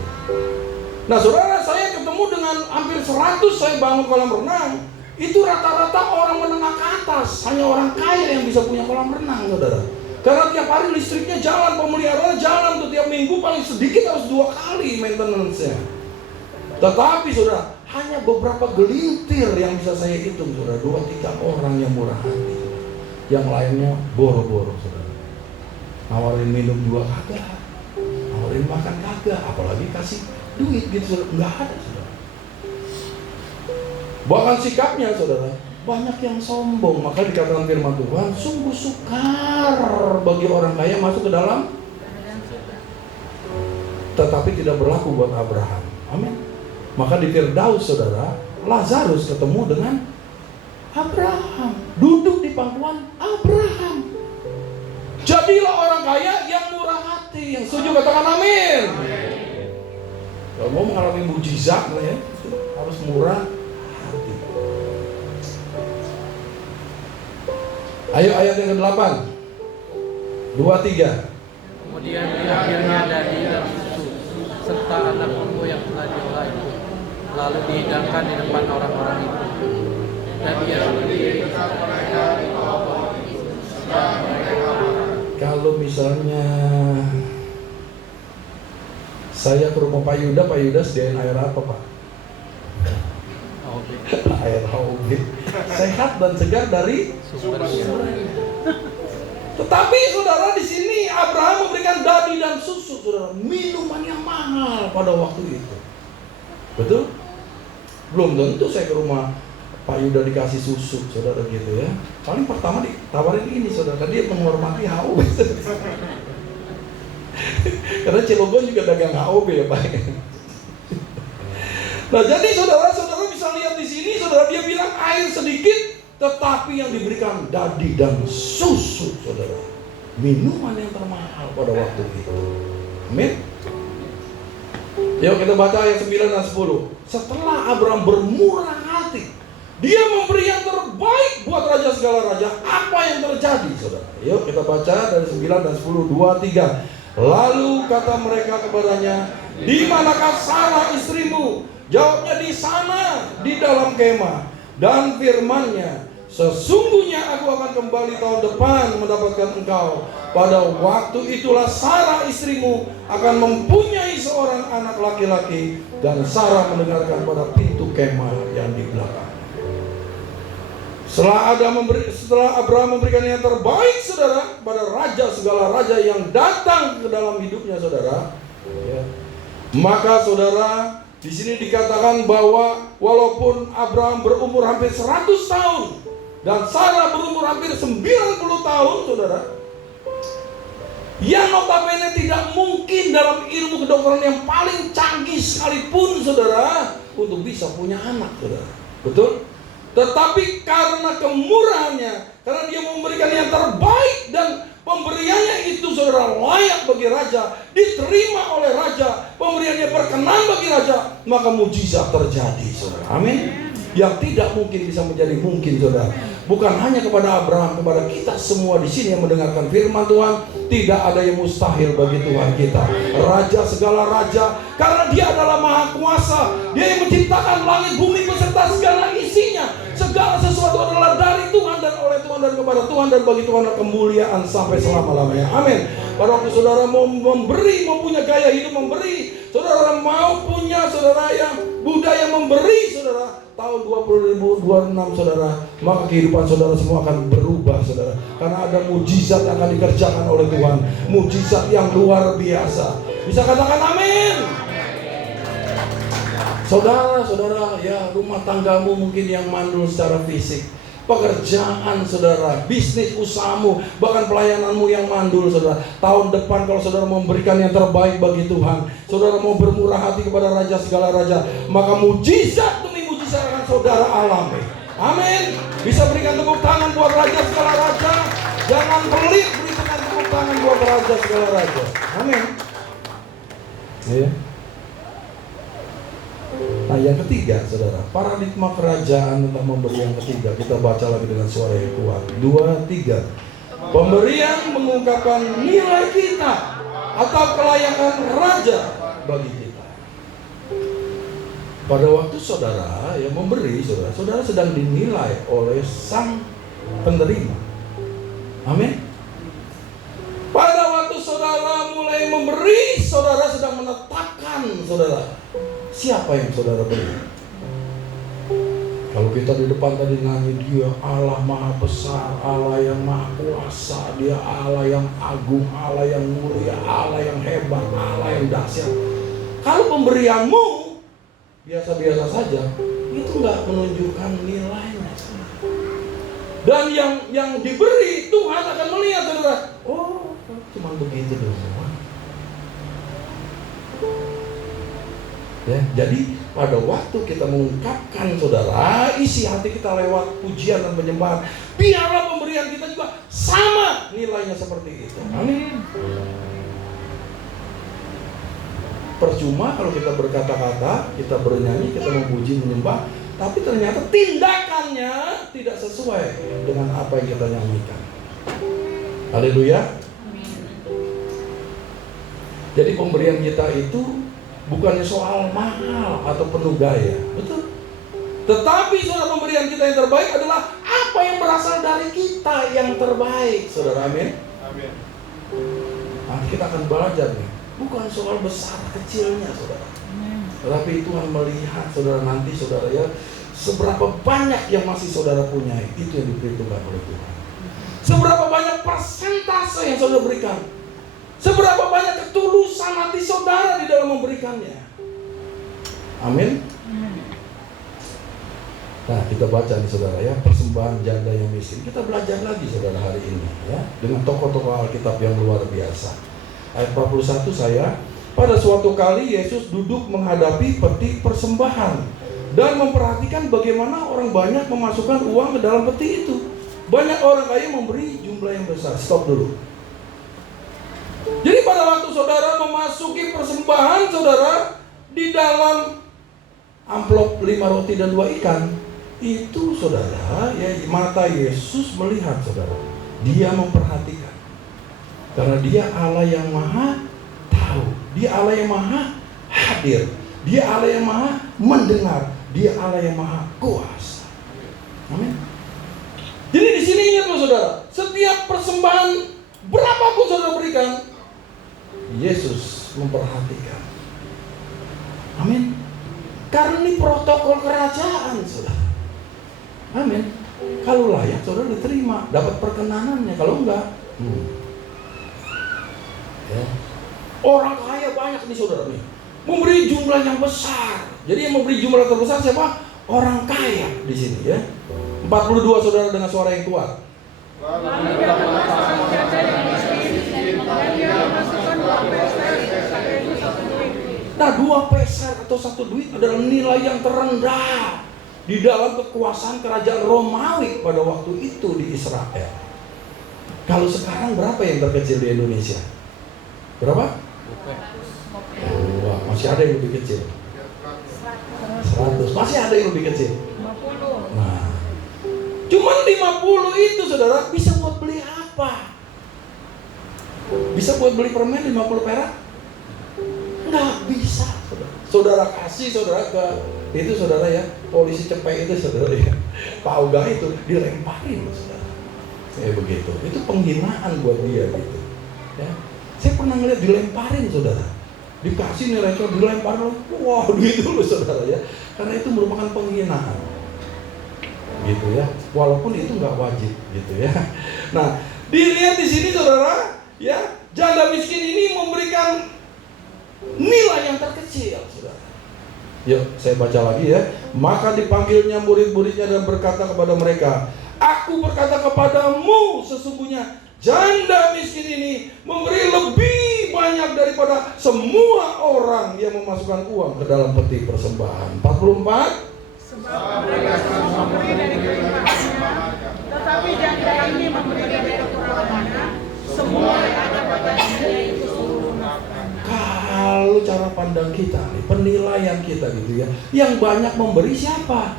Nah saudara, saya ketemu dengan hampir 100 saya bangun kolam renang. Itu rata-rata orang menengah ke atas, hanya orang kaya yang bisa punya kolam renang saudara. Karena tiap hari listriknya jalan, pemeliharaannya jalan tuh tiap minggu paling sedikit harus 2 kali maintenance-nya. Tetapi saudara, hanya beberapa gelintir yang bisa saya hitung saudara, 2-3 orang yang murah hati. Yang lainnya boro-boro saudara. Nawarin minum juga kagak, nawarin makan kagak, apalagi kasih duit gitu saudara, nggak ada saudara. Bahkan sikapnya saudara, banyak yang sombong. Maka dikatakan firman Tuhan, sungguh sukar bagi orang kaya masuk ke dalam, tetapi tidak berlaku buat Abraham. Amin. Maka di Firdaus saudara, Lazarus ketemu dengan Abraham, duduk di pangkuan Abraham. Jadilah orang kaya yang murah hati. Yang setuju katakan amin. Kalau mau mengalami mujizat ya, harus murah hati. Ayo ayat yang ke-8 2-3. Kemudian diambilnya daging dan susu serta anak lembu yang telah diolah itu, lalu dihidangkan di depan orang-orang itu. Dan dia sendiri kalau misalnya Saya ke rumah Pak Yuda sediain air apa Pak? Air HOB. Sehat dan segar dari Sumber. Tetapi saudara, di sini Abraham memberikan dadi dan susu, saudara, minuman yang mahal pada waktu itu. Betul? Belum tentu saya ke rumah Pak Yuda dikasih susu, saudara, gitu ya. Paling pertama ditawarin ini, saudara, dia menghormati HOB. Karena Cilegon juga dagang HOB ya Pak. Nah, jadi saudara-saudara bisa lihat di sini, saudara, dia bilang air sedikit, tetapi yang diberikan dadi dan susu, saudara, minuman yang termahal pada waktu itu. Amin. Yuk kita baca ayat 9 dan 10. Setelah Abraham bermurah hati, dia memberi yang terbaik buat raja segala raja. Apa yang terjadi, saudara? Yuk kita baca dari 9 dan 10. 2, 3. Lalu kata mereka kepadanya, di manakah Sarah istrimu? Jawabnya, di sana, di dalam kemah. Dan firman-Nya, sesungguhnya aku akan kembali tahun depan mendapatkan engkau. Pada waktu itulah Sarah istrimu akan mempunyai seorang anak laki-laki. Dan Sarah mendengarkan pada pintu kemah yang di belakang. Setelah Abraham memberikan yang terbaik, saudara, pada raja segala raja yang datang ke dalam hidupnya, saudara, ya, maka saudara, di sini dikatakan bahwa walaupun Abraham berumur hampir 100 tahun dan Sarah berumur hampir 90 tahun, saudara, yang notabene tidak mungkin dalam ilmu kedokteran yang paling canggih sekalipun, saudara, untuk bisa punya anak, saudara. Betul? Tetapi karena kemurahannya, karena dia memberikan yang terbaik dan pemberiannya itu, saudara, layak bagi raja, diterima oleh raja, pemberiannya berkenan bagi raja, maka mujizat terjadi, saudara. Amin. Yang tidak mungkin bisa menjadi mungkin, saudara. Bukan hanya kepada Abraham, kepada kita semua di sini yang mendengarkan firman Tuhan, tidak ada yang mustahil bagi Tuhan kita. Raja segala raja, karena Dia adalah Maha Kuasa. Dia yang menciptakan langit bumi beserta segala isinya. Segala sesuatu adalah dari Tuhan dan oleh Tuhan dan kepada Tuhan, dan bagi Tuhan kemuliaan sampai selama-lamanya. Amin. Pada waktu saudara mau memberi, mau punya gaya hidup memberi, saudara mau punya, saudara, yang budaya memberi, saudara, tahun 2026, saudara, maka kehidupan saudara semua akan berubah, saudara. Karena ada mujizat yang akan dikerjakan oleh Tuhan, mujizat yang luar biasa. Bisa katakan amin. Saudara-saudara, ya, rumah tanggamu mungkin yang mandul secara fisik, pekerjaan saudara, bisnis usahamu, bahkan pelayananmu yang mandul, saudara. Tahun depan kalau saudara memberikan yang terbaik bagi Tuhan, saudara mau bermurah hati kepada raja segala raja, maka mujizat demi mujizat akan saudara alami. Amin. Bisa berikan tepuk tangan buat raja segala raja. Jangan pelit, berikan tepuk tangan buat raja segala raja. Amin. Ya. Nah, yang ketiga, saudara, paradigma kerajaan tentang memberi yang ketiga. Kita baca lagi dengan suara yang kuat. 2, 3. Pemberian mengungkapkan nilai kita atau kelayakan raja bagi kita. Pada waktu saudara yang memberi, saudara sedang dinilai oleh sang penerima. Amin. Pada waktu saudara mulai memberi, saudara sedang menetapkan, saudara, siapa yang saudara beri. Kalau kita di depan tadi nyanyi, Dia Allah Maha Besar, Allah yang Maha Kuasa, Dia Allah yang agung, Allah yang mulia, Allah yang hebat, Allah yang dahsyat. Kalau pemberianmu biasa-biasa saja, itu nggak menunjukkan nilainya. Dan yang diberi, Tuhan akan melihat, saudara, oh, cuma begitu doang. Ya, jadi pada waktu kita mengungkapkan, saudara, isi hati kita lewat pujian dan penyembahan, biarlah pemberian kita juga sama nilainya seperti itu. Amin. Percuma kalau kita berkata-kata, kita bernyanyi, kita memuji, menyembah, tapi ternyata tindakannya tidak sesuai dengan apa yang kita nyanyikan. Haleluya. Jadi pemberian kita itu bukannya soal mahal atau penuh gaya, betul. Tetapi saudara, pemberian kita yang terbaik adalah apa yang berasal dari kita yang terbaik, saudara. Amin. Amin. Nanti kita akan belajar nih, Bukan soal besar kecilnya, saudara. Tapi Tuhan melihat saudara nanti, saudara ya, seberapa banyak yang masih saudara punya, itu yang diperhitungkan oleh Tuhan. Seberapa banyak persentase yang saudara berikan, seberapa banyak ketulusan hati saudara di dalam memberikannya. Amin. Nah, kita baca nih saudara ya, persembahan janda yang miskin. Kita belajar lagi saudara hari ini ya, dengan tokoh-tokoh Alkitab yang luar biasa. Ayat 41 saya, pada suatu kali Yesus duduk menghadapi peti persembahan dan memperhatikan bagaimana orang banyak memasukkan uang ke dalam peti itu. Banyak orang kaya memberi jumlah yang besar. Stop dulu. Jadi pada waktu saudara memasuki persembahan saudara di dalam amplop 5 roti dan 2 ikan, itu saudara ya, mata Yesus melihat saudara. Dia memperhatikan. Karena dia Allah yang maha tahu. Dia Allah yang maha hadir. Dia Allah yang maha mendengar. Dia Allah yang maha kuasa. Amin. Jadi di sini ingat loh saudara, setiap persembahan berapapun saudara berikan, Yesus memperhatikan. Amin. Karena ini protokol kerajaan saudara. Amin. Kalau layak saudara diterima, dapat perkenanannya. Kalau enggak, ya. Orang kaya banyak nih saudara nih, memberi jumlah yang besar. Jadi yang memberi jumlah terbesar siapa? Orang kaya di sini ya. 42 saudara dengan suara yang kuat. Nah, 2 peser atau 1 duit adalah nilai yang terendah di dalam kekuasaan kerajaan Romawi pada waktu itu di Israel. Kalau sekarang berapa yang terkecil di Indonesia? Berapa? Wah, masih ada yang lebih kecil. 100, masih ada yang lebih kecil. 50. Nah, cuman 50 itu saudara bisa buat beli apa? Bisa buat beli permen 50 perak? Nggak bisa saudara. Saudara kasih saudara ke itu saudara ya, polisi cepet itu saudara ya, Pak Uga itu dilemparin saudara. Begitu. Itu penghinaan buat dia gitu. Ya. Saya pernah ngeliat dilemparin saudara. Dikasih nih recor, dilempar, wah duit dulu saudara ya. Karena itu merupakan penghinaan. Gitu ya. Walaupun itu nggak wajib gitu ya. Nah, dilihat di sini saudara, ya, janda miskin ini memberikan nilai yang terkecil saudara. Yuk, saya baca lagi ya. Maka dipanggilnya murid-muridnya dan berkata kepada mereka, aku berkata kepadamu, sesungguhnya janda miskin ini memberi lebih banyak daripada semua orang yang memasukkan uang ke dalam peti persembahan. 44. Sebab mereka semua memberi dari kelimpahannya, tetapi janda ini memberi dari kekurangannya. Semua yang ada padanya itu seluruh nafkahnya. Kalau cara pandang kita, penilaian kita gitu ya, yang banyak memberi siapa?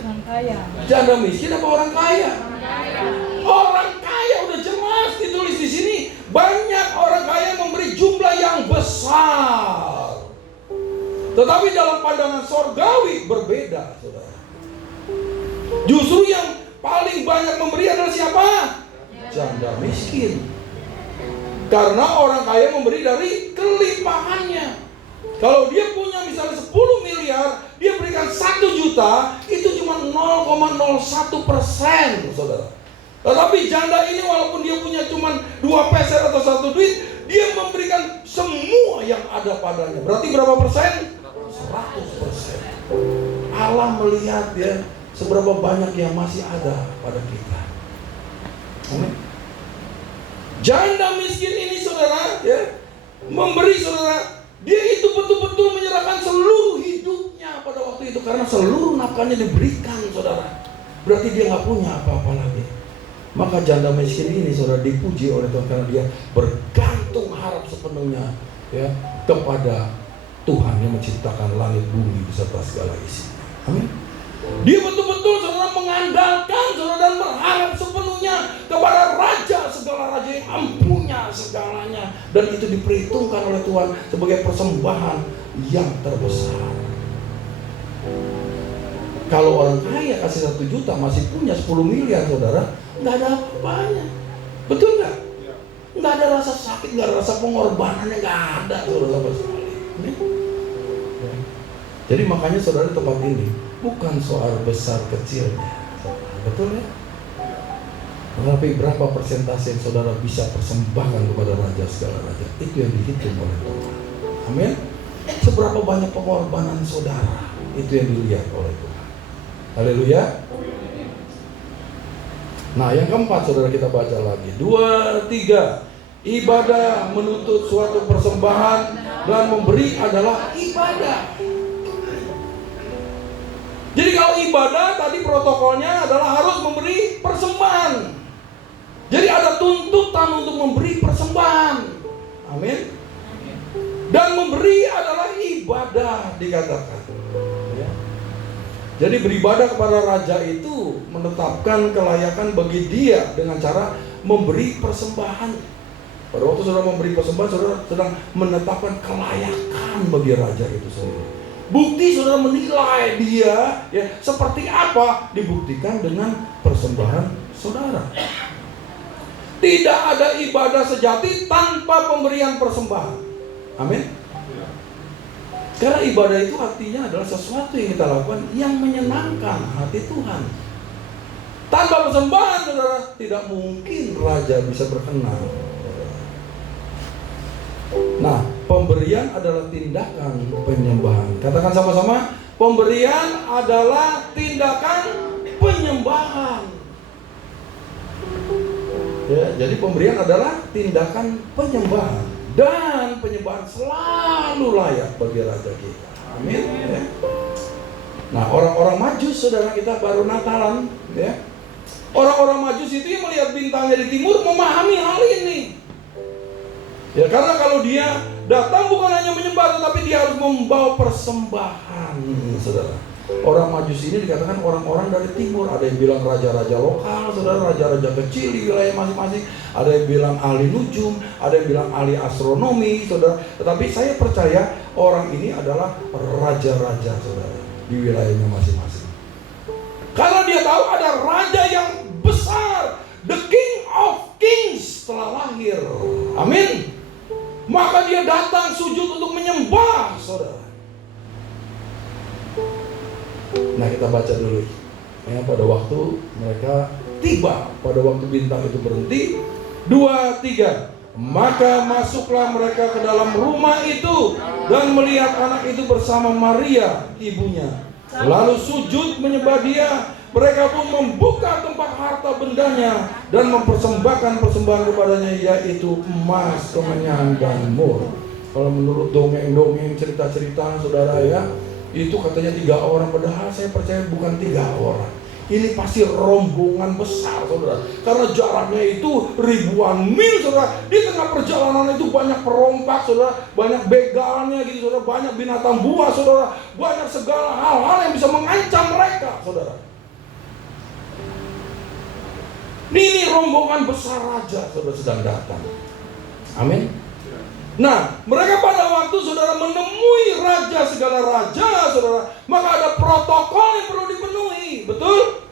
Orang kaya. Janda miskin apa orang kaya? Orang kaya udah jelas ditulis di sini. Banyak orang kaya memberi jumlah yang besar. Tetapi dalam pandangan sorgawi berbeda, saudara. Justru yang paling banyak memberi adalah siapa? Janda miskin. Karena orang kaya memberi dari kelimpahannya. Kalau dia punya misalnya 10 miliar, dia berikan 1 juta, itu cuma 0,01%, saudara. Tetapi janda ini walaupun dia punya cuma 2 peser atau 1 duit, dia memberikan semua yang ada padanya. Berarti berapa persen? 100%. Allah melihat ya seberapa banyak yang masih ada pada kita. Amin. Janda miskin ini saudara ya, memberi saudara, dia itu betul-betul menyerahkan seluruh hidupnya pada waktu itu karena seluruh nafkahnya diberikan saudara. Berarti dia nggak punya apa-apa lagi. Maka janda miskin ini saudara dipuji oleh Tuhan karena dia bergantung harap sepenuhnya ya kepada Tuhan yang menciptakan langit bumi beserta segala isinya. Amin. Dia betul-betul saudara mengandalkan saudara dan berharap sepenuhnya kepada Raja segala raja yang punya segalanya, dan itu diperhitungkan oleh Tuhan sebagai persembahan yang terbesar. Kalau orang kaya kasih 1 juta masih punya 10 miliar saudara, nggak ada apa-apanya. Betul nggak? Nggak ada rasa sakit, nggak ada rasa pengorbanannya, nggak ada saudara sama sekali. Jadi makanya saudara di tempat ini bukan soal besar kecilnya, betul ya? Tetapi berapa persentase yang saudara bisa persembahkan kepada Raja segala raja, itu yang dihitung oleh Tuhan. Amin. Seberapa banyak pengorbanan saudara, itu yang dilihat oleh Tuhan. Haleluya. Nah, yang keempat saudara kita baca lagi. 2, 3. Ibadah menuntut suatu persembahan dan memberi adalah ibadah. Jadi kalau ibadah tadi protokolnya adalah harus memberi persembahan. Jadi ada tuntutan untuk memberi persembahan. Amin. Dan memberi adalah ibadah dikatakan. Ya. Jadi beribadah kepada raja itu menetapkan kelayakan bagi dia dengan cara memberi persembahan. Pada waktu saudara memberi persembahan, saudara sedang menetapkan kelayakan bagi raja itu sendiri. Bukti saudara menilai dia ya seperti apa dibuktikan dengan persembahan saudara. Tidak ada ibadah sejati tanpa pemberian persembahan. Amin. Karena ibadah itu artinya adalah sesuatu yang kita lakukan yang menyenangkan hati Tuhan. Tanpa persembahan saudara, tidak mungkin raja bisa berkenan. Nah, pemberian adalah tindakan penyembahan. Katakan sama-sama, pemberian adalah tindakan penyembahan. Ya, jadi pemberian adalah tindakan penyembahan, dan penyembahan selalu layak bagi raja kita. Amin. Ya. Nah, orang-orang Majus saudara kita baru Natalan, ya. Orang-orang Majus itu yang melihat bintangnya di timur memahami hal ini. Ya, karena kalau dia datang bukan hanya menyembah, tetapi dia harus membawa persembahan, saudara. Orang Majus ini dikatakan orang-orang dari timur. Ada yang bilang raja-raja lokal, saudara, raja-raja kecil di wilayah masing-masing. Ada yang bilang ahli nujum, ada yang bilang ahli astronomi, saudara. Tetapi saya percaya orang ini adalah raja-raja, saudara, di wilayahnya masing-masing. Kalau dia tahu ada raja yang besar, the King of Kings telah lahir, amin, maka dia datang sujud untuk menyembah, saudara. Nah, kita baca dulu ya, pada waktu mereka tiba, pada waktu bintang itu berhenti. 2, 3. Maka masuklah mereka ke dalam rumah itu dan melihat anak itu bersama Maria ibunya, lalu sujud menyembah dia. Mereka pun membuka tempat harta bendanya dan mempersembahkan persembahan kepadanya, yaitu emas, kemenyan, dan mur. Kalau menurut dongeng-dongeng, cerita-cerita, saudara ya, itu katanya 3 orang, padahal saya percaya bukan 3 orang. Ini pasti rombongan besar, saudara. Karena jaraknya itu ribuan mil, saudara. Di tengah perjalanan itu banyak perompak, saudara. Banyak begalnya gitu, saudara. Banyak binatang buas, saudara. Banyak segala hal-hal yang bisa mengancam mereka, saudara. Ini rombongan besar raja, saudara, sedang datang. Amin. Nah, mereka pada waktu saudara menemui raja segala raja, saudara, maka ada protokol yang perlu dipenuhi, betul?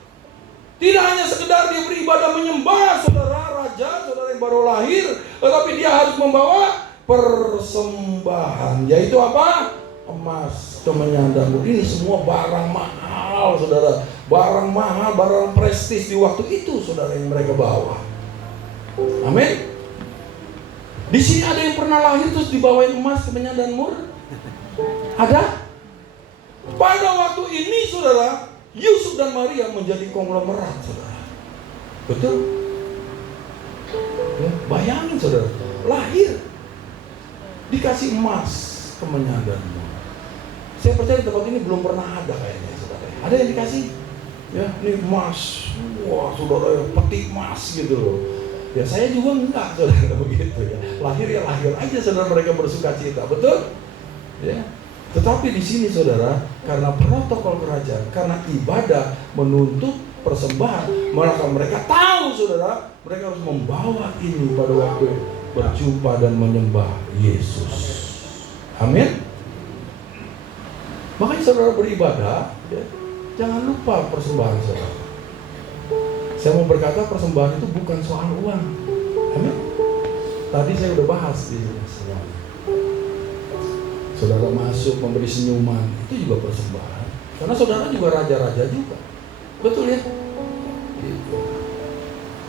Tidak hanya sekedar dia beribadah menyembah, saudara, raja, saudara yang baru lahir, tetapi dia harus membawa persembahan, yaitu apa? Emas, kemenyan, dan mur. Ini semua barang mahal, saudara, barang mahal, barang prestis di waktu itu, saudara, yang mereka bawa. Amin. Di sini ada yang pernah lahir terus dibawain emas, kemenyan, dan mur? Ada? Pada waktu ini, saudara, Yusuf dan Maria menjadi konglomerat, saudara. Betul? Ya, bayangin, saudara, lahir dikasih emas, kemenyan, dan mur. Saya percaya di tempat ini belum pernah ada kayaknya, saudara. Ada yang dikasih? Ya, ini emas. Wah, saudara, peti emas gitu loh. Ya saya juga enggak, saudara, begitu ya. Lahir ya lahir aja, saudara, mereka bersuka cita, betul? Ya. Tetapi di sini, saudara, karena protokol kerajaan, karena ibadah menuntut persembahan, maka mereka tahu, saudara, mereka harus membawa ini pada waktu berjumpa dan menyembah Yesus. Amin. Makanya saudara beribadah, ya, jangan lupa persembahan, saudara. Saya mau berkata persembahan itu bukan soal uang. Amin. Tadi saya udah bahas di semua. Saudara masuk memberi senyuman, itu juga persembahan. Karena saudara juga raja-raja juga. Betul ya? Gitu.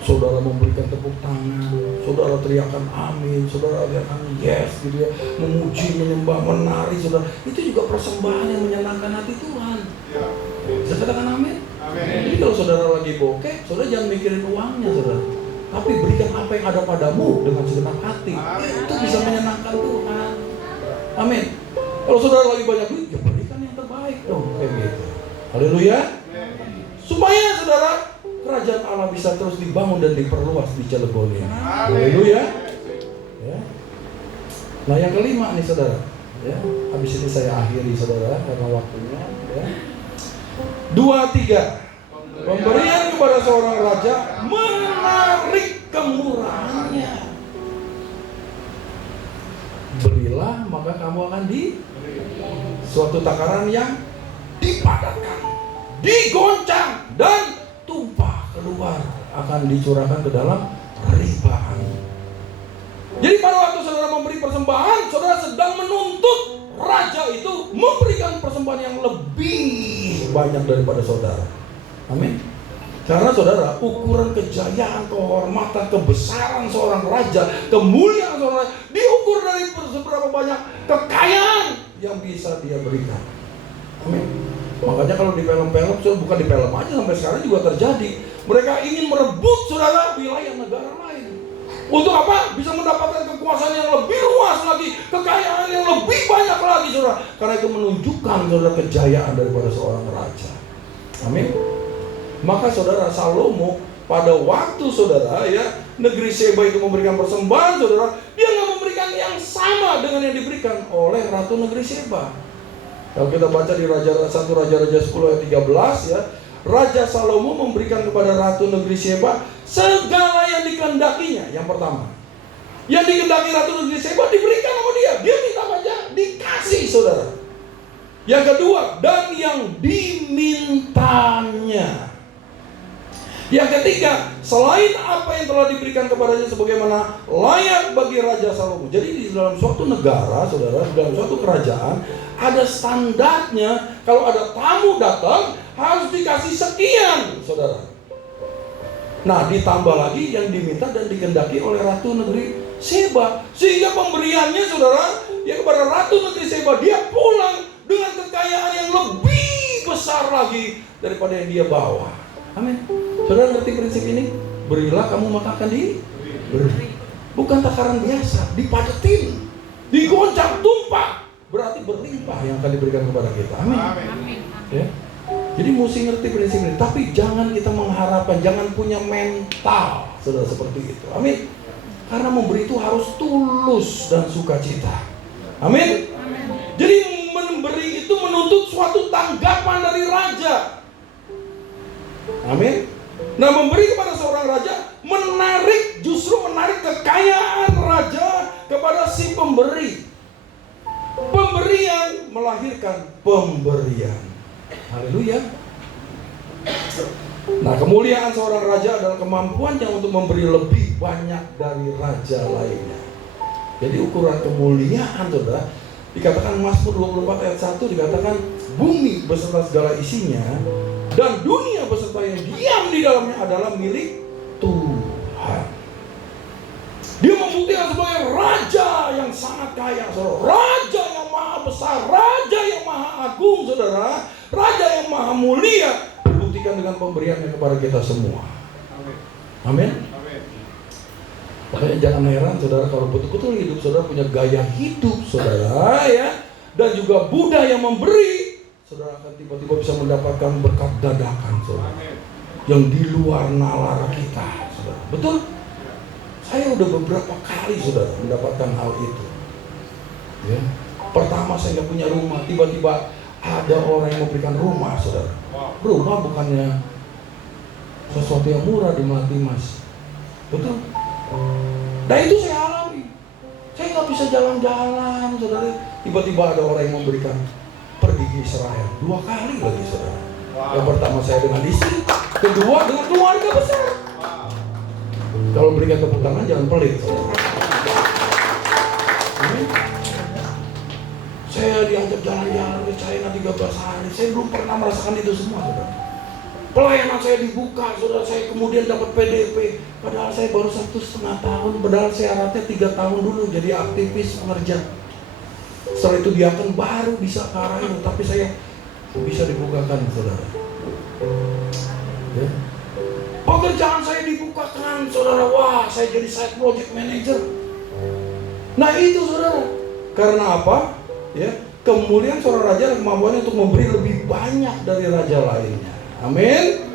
Saudara memberikan tepuk tangan, saudara teriakan amin, saudara teriakan yes gitu ya, memuji, menyembah, menari, saudara. Itu juga persembahan yang menyenangkan hati Tuhan. Bisa katakan amin? Jadi kalau saudara lagi bokeh, saudara jangan mikirin uangnya, saudara. Tapi berikan apa yang ada padamu dengan segenap hati. Itu bisa menyenangkan Tuhan. Amin. Kalau saudara lagi banyak duit, ya berikan yang terbaik dong, kayak gitu. Haleluya. Supaya saudara, kerajaan Allah bisa terus dibangun dan diperluas di Cilegon ini. Haleluya. Ya. Nah yang kelima nih saudara, ya. Habis ini saya akhiri saudara karena waktunya. Ya. 2, 3. Pemberian kepada seorang raja menarik kemurahannya. Berilah maka kamu akan di suatu takaran yang dipadatkan, digoncang dan tumpah keluar, akan dicurahkan ke dalam ribaan. Jadi pada waktu saudara memberi persembahan, saudara sedang menuntut raja itu memberikan persembahan yang lebih banyak daripada saudara. Amin. Karena saudara, ukuran kejayaan, kehormatan, kebesaran seorang raja, kemuliaan seorang raja diukur dari seberapa banyak kekayaan yang bisa dia berikan. Amin. Makanya kalau di film-film, bukan di film aja, sampai sekarang juga terjadi. Mereka ingin merebut saudara wilayah negara lain. Untuk apa? Bisa mendapatkan kekuasaan yang lebih luas lagi, kekayaan yang lebih banyak lagi saudara. Karena itu menunjukkan saudara kejayaan daripada seorang raja. Amin. Maka saudara Salomo pada waktu saudara ya negeri Seba itu memberikan persembahan saudara, dia nggak memberikan yang sama dengan yang diberikan oleh ratu negeri Seba. Kalau kita baca di Raja-Raja 10 ayat 13 ya, Raja Salomo memberikan kepada ratu negeri Seba segala yang dikehendakinya. Yang pertama, yang dikehendaki ratu negeri Seba diberikan sama dia. Dia minta aja dikasih saudara. Yang kedua, dan yang dimintanya. Yang ketiga, selain apa yang telah diberikan kepadanya sebagaimana layak bagi Raja Salomo. Jadi di dalam suatu negara, saudara, dalam suatu kerajaan, ada standarnya. Kalau ada tamu datang, harus dikasih sekian, saudara. Nah, ditambah lagi yang diminta dan dikehendaki oleh Ratu Negeri Seba. Sehingga pemberiannya, saudara, ya kepada Ratu Negeri Seba, dia pulang dengan kekayaan yang lebih besar lagi daripada yang dia bawa. Amin. Saudara ngerti prinsip ini? Berilah kamu maka akan diberi. Bukan takaran biasa, dipadetin, digoncang, tumpah. Berarti berlimpah yang akan diberikan kepada kita. Amin. Ya. Jadi mesti ngerti prinsip ini. Tapi jangan kita mengharapkan, jangan punya mental saudara seperti itu. Amin. Karena memberi itu harus tulus dan sukacita. Amin. Jadi memberi itu menuntut suatu tanggapan dari raja. Amin. Nah, memberi kepada seorang raja justru menarik kekayaan raja kepada si pemberi. Pemberian melahirkan pemberian. Haleluya. Nah, kemuliaan seorang raja adalah kemampuannya untuk memberi lebih banyak dari raja lainnya. Jadi ukuran kemuliaan saudara, dikatakan Mazmur 24 ayat 1 dikatakan bumi beserta segala isinya dan dunia beserta yang diam di dalamnya adalah milik Tuhan. Dia membuktikan sebagai raja yang sangat kaya, saudara. Raja yang maha besar, raja yang maha agung, saudara. Raja yang maha mulia, dibuktikan dengan pemberiannya kepada kita semua. Amin. Makanya jangan heran, saudara, kalau betul-betul hidup saudara punya gaya hidup, saudara, ya, dan juga budaya memberi. Saudara akan tiba-tiba bisa mendapatkan berkat dadakan, saudara, yang di luar nalar kita, saudara. Betul? Saya udah beberapa kali, saudara, mendapatkan hal itu. Ya. Pertama saya nggak punya rumah, tiba-tiba ada orang yang memberikan rumah, saudara. Rumah bukannya sesuatu yang murah di Melati Mas. Betul? Nah itu saya alami. Saya nggak bisa jalan-jalan, saudara. Tiba-tiba ada orang yang memberikan pergi ke Israel 2 kali lagi, saudara. Yang pertama saya dengan istri, kedua dengan keluarga besar. Kalau berikan tepuk tangan jangan pelit, saudara. saya diajak jalan-jalan ke China 13 hari. Saya belum pernah merasakan itu semua, saudara. Pelayanan saya dibuka, saudara. Saya kemudian dapat PDP. Padahal saya baru 1,5 tahun. Padahal syaratnya 3 tahun dulu jadi aktivis pengerja. Setelah itu dia akan baru bisa ke arah itu. Tapi saya bisa dibukakan, saudara. Ya. Pekerjaan saya dibukakan, saudara. Wah, saya jadi site project manager. Nah itu, saudara. Karena apa? Ya, kemuliaan seorang raja dan kemampuannya untuk memberi lebih banyak dari raja lainnya. Amin.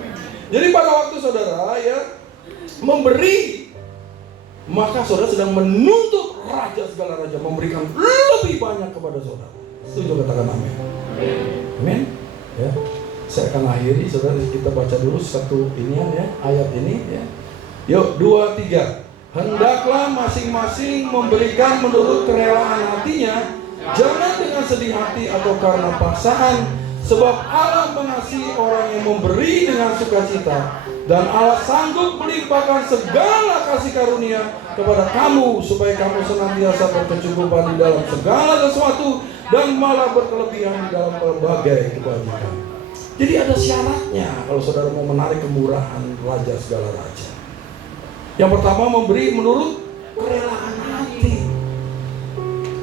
Jadi pada waktu saudara ya memberi, maka saudara sedang menuntut raja segala raja memberikan lebih banyak kepada saudara. Setuju, katakan amin. Amin. Ya. Saya akan akhiri, saudara, kita baca dulu satu ini ya, ayat ini ya. Yuk, 2, 3. Hendaklah masing-masing memberikan menurut kerelaan hatinya, jangan dengan sedih hati atau karena paksaan, sebab Allah mengasihi orang yang memberi dengan sukacita, dan Allah sanggup melimpahkan segala kasih karunia kepada kamu, supaya kamu senantiasa berkecukupan di dalam segala sesuatu, dan malah berkelebihan di dalam berbagai kebajikan. Jadi ada syaratnya kalau saudara mau menarik kemurahan raja segala raja. Yang pertama, memberi menurut kerelaan hati.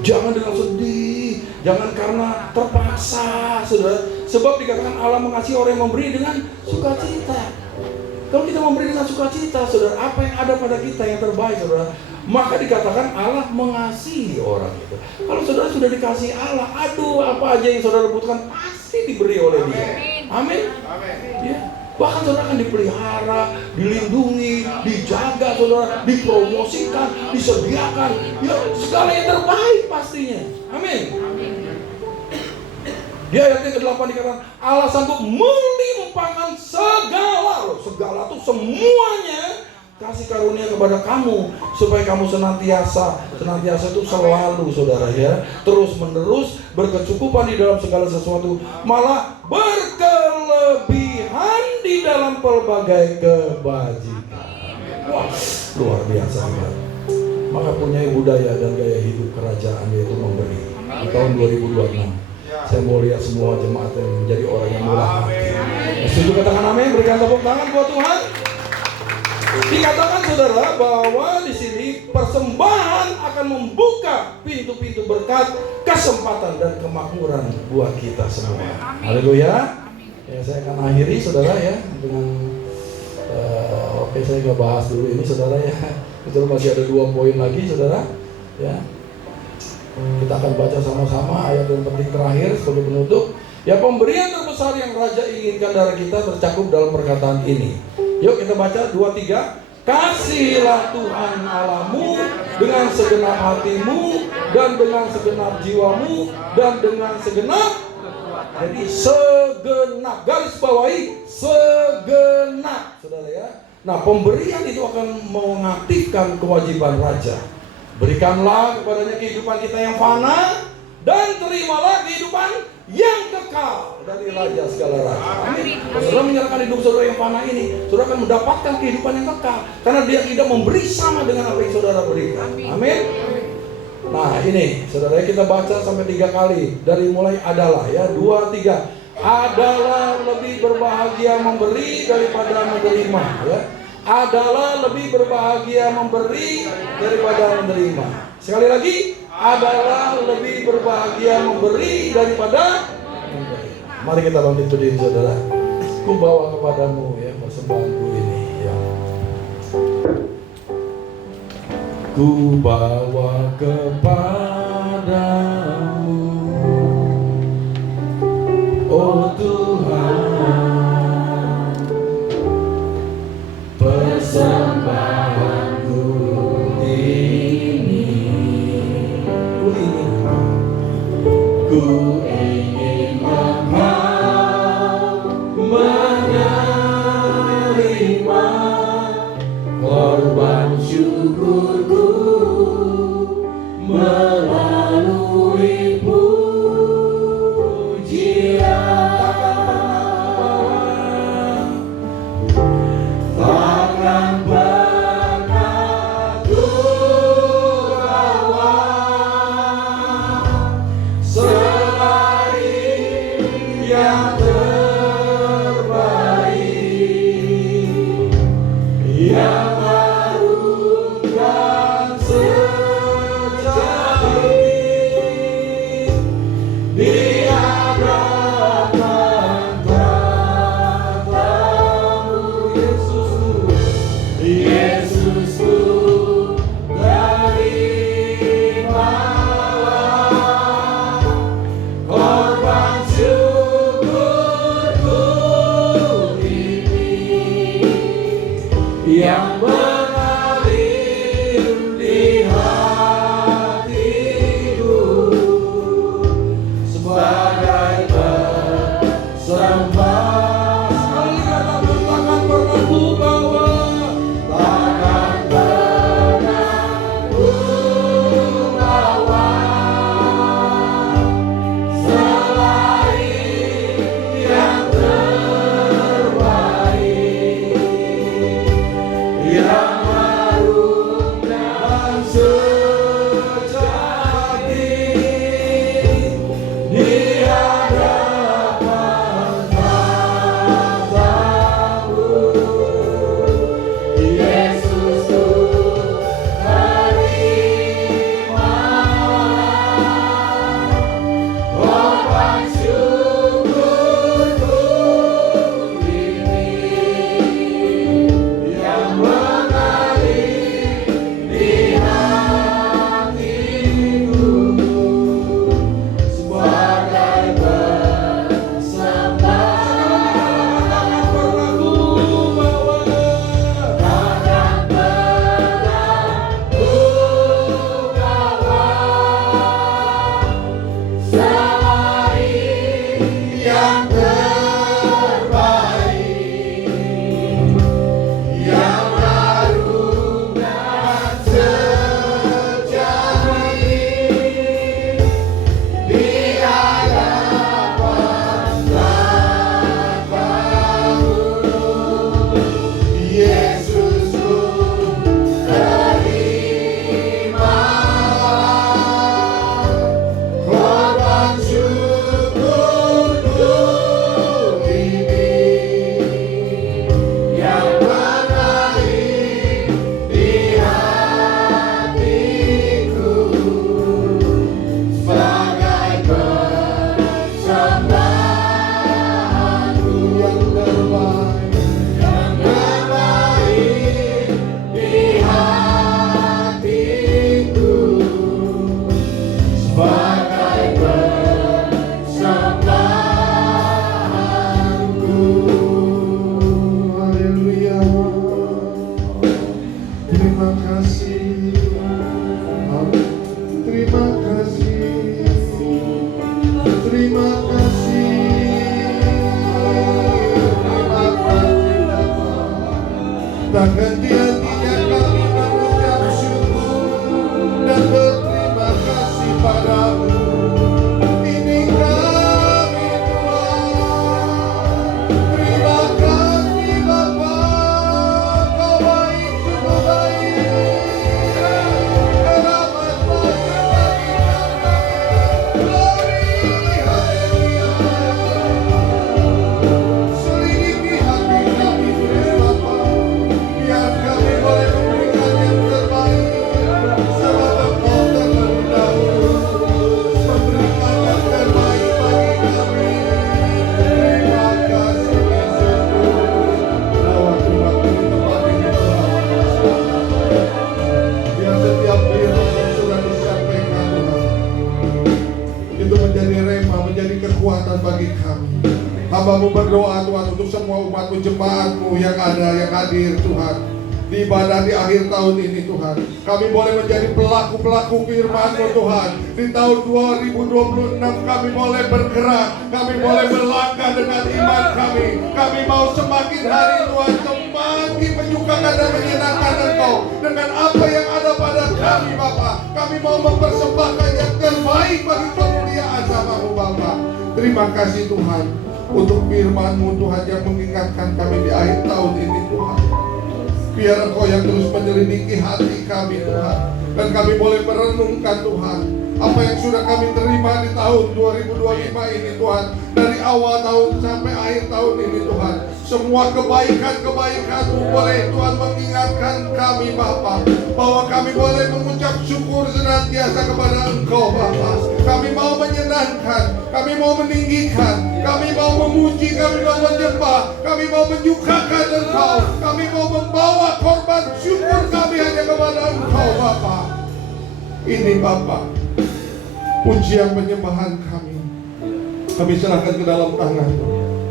Jangan dengan sedih, jangan karena terpaksa, saudara. Sebab dikatakan Allah mengasihi orang yang memberi dengan sukacita. Kalau kita memberi dengan sukacita, saudara, apa yang ada pada kita yang terbaik, saudara, maka dikatakan Allah mengasihi orang itu. Kalau saudara sudah dikasihi Allah, aduh, apa aja yang saudara butuhkan pasti diberi oleh Dia. Amin. Ya. Bahkan saudara akan dipelihara, dilindungi, dijaga, saudara, dipromosikan, disediakan, ya segala yang terbaik pastinya. Amin. Di ayat yang ke-8 dikatakan Allah sanggup melimpahkan segala itu semuanya kasih karunia kepada kamu, supaya kamu senantiasa itu selalu, saudara, ya, terus menerus berkecukupan di dalam segala sesuatu, malah berkelebihan di dalam pelbagai kebajikan. Wah, luar biasa, ya. Maka punya budaya dan gaya hidup kerajaan, yaitu memberi. Di tahun 2026 saya mau lihat semua jemaat yang menjadi orang yang murah hati. Setuju, katakan amin. Berikan tepuk tangan buat Tuhan. Dikatakan, saudara, bahwa di sini persembahan akan membuka pintu-pintu berkat, kesempatan dan kemakmuran buat kita semua. Haleluya. Ya, saya akan akhiri, saudara, ya, dengan oke, saya nggak bahas dulu ini, saudara, ya. Itu masih ada 2 poin lagi, saudara. Ya. Kita akan baca sama-sama ayat yang penting terakhir sebagai penutup. Ya, pemberian terbesar yang Raja inginkan dari kita tercakup dalam perkataan ini. Yuk kita baca 2, 3. Kasihilah Tuhan Allahmu dengan segenap hatimu, dan dengan segenap jiwamu, dan dengan segenap. Jadi segenap, garis bawahi segenap, saudara, ya. Nah, pemberian itu akan mengaktifkan kewajiban Raja. Berikanlah kepadanya kehidupan kita yang fana, dan terimalah kehidupan yang kekal dari Raja segala raja. Amin. Saudara menyerahkan hidup saudara yang fana ini, saudara akan mendapatkan kehidupan yang kekal, karena Dia tidak memberi sama dengan apa yang saudara berikan. Amin. Nah ini, saudara, kita baca sampai 3 kali. Dari mulai adalah, ya, 2, 3. Adalah lebih berbahagia memberi daripada menerima, ya. Adalah lebih berbahagia memberi daripada menerima. Sekali lagi, adalah lebih berbahagia memberi daripada memberi. Mari kita bangkit berdiri, saudara. Ku bawa kepadamu, ya, persembahanku ini, ya. Ku bawa kepadamu, oh Tuhan, persembahanku ini. Ku ingin Engkau menerima korban syukurku melalui pujian. mengalir di hatiku sebagai persembahan. Sekali katakan takkan pernah ku bawa, takkan pernah ku bawa selain yang terbaik, yang harum dan sejati di hadapan tatamu. Yesusku, terimalah korban syukurku ini yang mengalir di hatiku sebagai persembahan. Takkan pernah ku bawa, takkan pernah ku bawa selain yang terbaik, yang harum dan sejati di hadapan tatamu. Yesusku, terimalah korban syukurku ini yang mengalir di hatiku sebagai persembahanku yang terbaik, yang terbaik di hatiku sebagai persembahanku. Haleluya. Terima kasih. Terima kasih. Terima kasih. Terima kasih Bapa. Tak henti-hentinya kami mengucap syukur dan berterima kasih padamu. Ini kami Tuhan. Terima kasih Bapa. Kau baik, sungguh baik. Keramat bagi kami. Glory, haleluya. Selidiki hati kami Tuhan Bapa. Biar kami boleh memberikan yang terbaik, sebab Engkau terlebih dahulu memberikan yang terbaik bagi kami. Terima kasih Yesusku. Waktu-waktu di tempat ini Tuhan, biar setiap firman yang sudah disampaikan Tuhan, itu menjadi rema, menjadi kekuatan bagi kami. Hamba-Mu berdoa Tuhan untuk semua umat-Mu, jemaat-Mu yang ada, yang hadir Tuhan di ibadah di akhir tahun ini Tuhan. Kami boleh menjadi pelaku-pelaku firman-Mu Tuhan. Di tahun 2026 kami boleh bergerak, kami boleh berlangkah dengan iman kami. Kami mau semakin hari Tuhan semakin menyukakan dan menyenangkan Engkau dengan apa yang ada pada kami Bapa. Kami mau mempersembahkan yang terbaik bagi kemuliaan nama-Mu Bapa. Terima kasih Tuhan untuk firman-Mu Tuhan yang mengingatkan kami di akhir tahun ini Tuhan. Biar Engkau yang terus menyelidiki hati kami Tuhan, dan kami boleh merenungkan Tuhan apa yang sudah kami terima di tahun 2025 ini Tuhan. Dari awal tahun sampai akhir tahun ini Tuhan, semua kebaikan-kebaikan-Mu boleh Tuhan mengingatkan kami Bapa, bahwa kami boleh mengucap syukur senantiasa kepada Engkau Bapa. Kami mau menyenangkan, kami mau meninggikan, kami mau memuji, kami mau menyembah, kami mau menyukakan Engkau, kami mau membawa korban syukur kami hanya kepada Engkau Bapa. Ini Bapa, pujian penyembahan kami serahkan ke dalam tangan,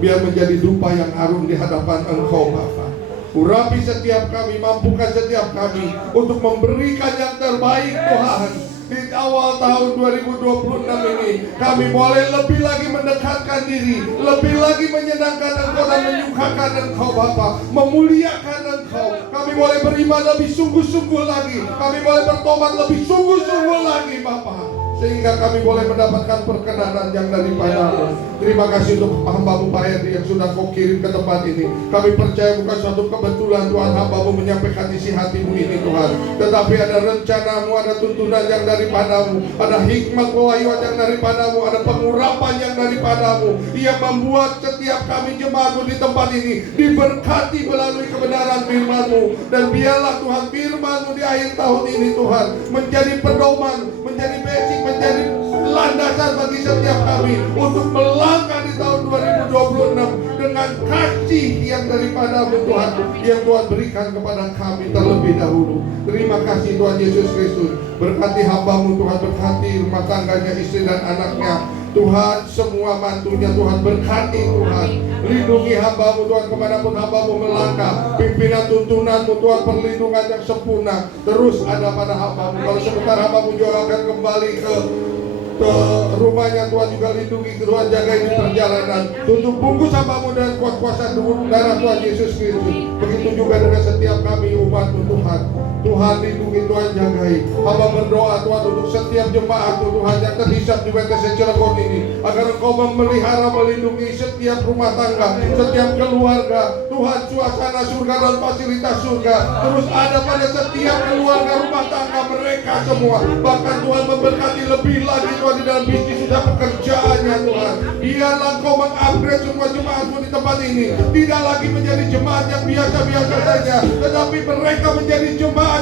biar menjadi dupa yang harum di hadapan Engkau Bapa. Urapi setiap kami, mampukan setiap kami untuk memberikan yang terbaik Tuhan. Di awal tahun 2026 ini kami boleh lebih lagi mendekatkan diri, lebih lagi menyenangkan Engkau dan menyukakan Engkau Bapa, memuliakan Engkau. Kami boleh beriman lebih sungguh-sungguh lagi, kami boleh bertobat lebih sungguh-sungguh lagi Bapa, sehingga kami boleh mendapatkan perkenanan yang daripada-Mu. Terima kasih untuk hamba-Mu Pak Herdi yang sudah Kau kirim ke tempat ini. Kami percaya bukan suatu kebetulan Tuhan hamba-Mu menyampaikan isi hati-Mu ini Tuhan, tetapi ada rencana-Mu, ada tuntunan yang daripada-Mu, ada hikmat pewahyuan yang daripada-Mu, ada pengurapan yang daripada-Mu, yang membuat setiap kami jemaat-Mu di tempat ini diberkati melalui kebenaran firman-Mu. Dan biarlah Tuhan firman-Mu di akhir tahun ini Tuhan menjadi pedoman, menjadi basic, menjadi landasan bagi setiap kami untuk melangkah di tahun 2026 dengan kasih yang daripada-Mu Tuhan, yang Tuhan berikan kepada kami terlebih dahulu. Terima kasih Tuhan Yesus Kristus. Berkati hamba-Mu Tuhan, berkati rumah tangganya, istri dan anaknya Tuhan, semua mantunya Tuhan, berkati Tuhan. Lindungi hamba-Mu Tuhan kemanapun hamba-Mu melangkah. Pimpinan tuntunan-Mu Tuhan, perlindungan yang sempurna terus ada pada hamba-Mu. Kalau sebentar hamba-Mu juga akan kembali ke rumahnya Tuhan, juga lindungi Tuhan, jaga di perjalanan. Tutup bungkus hamba-Mu dengan kuat-kuasa darah Tuhan Yesus Kristus. Begitu juga dengan setiap kami umat-Mu Tuhan. Tuhan lindungi, Tuhan jagai. Hamba berdoa Tuhan untuk setiap jemaat Tuhan yang terhisap di BTC Cilegon ini, agar Engkau memelihara, melindungi setiap rumah tangga, setiap keluarga. Tuhan, suasana surga dan fasilitas surga terus ada pada setiap keluarga rumah tangga mereka semua. Bahkan Tuhan memberkati lebih lagi Tuhan di dalam bisnis sudah pekerjaannya Tuhan. Biarlah Engkau mengupgrade semua jemaat-Mu di tempat ini, tidak lagi menjadi jemaat yang biasa-biasa saja, tetapi mereka menjadi jemaat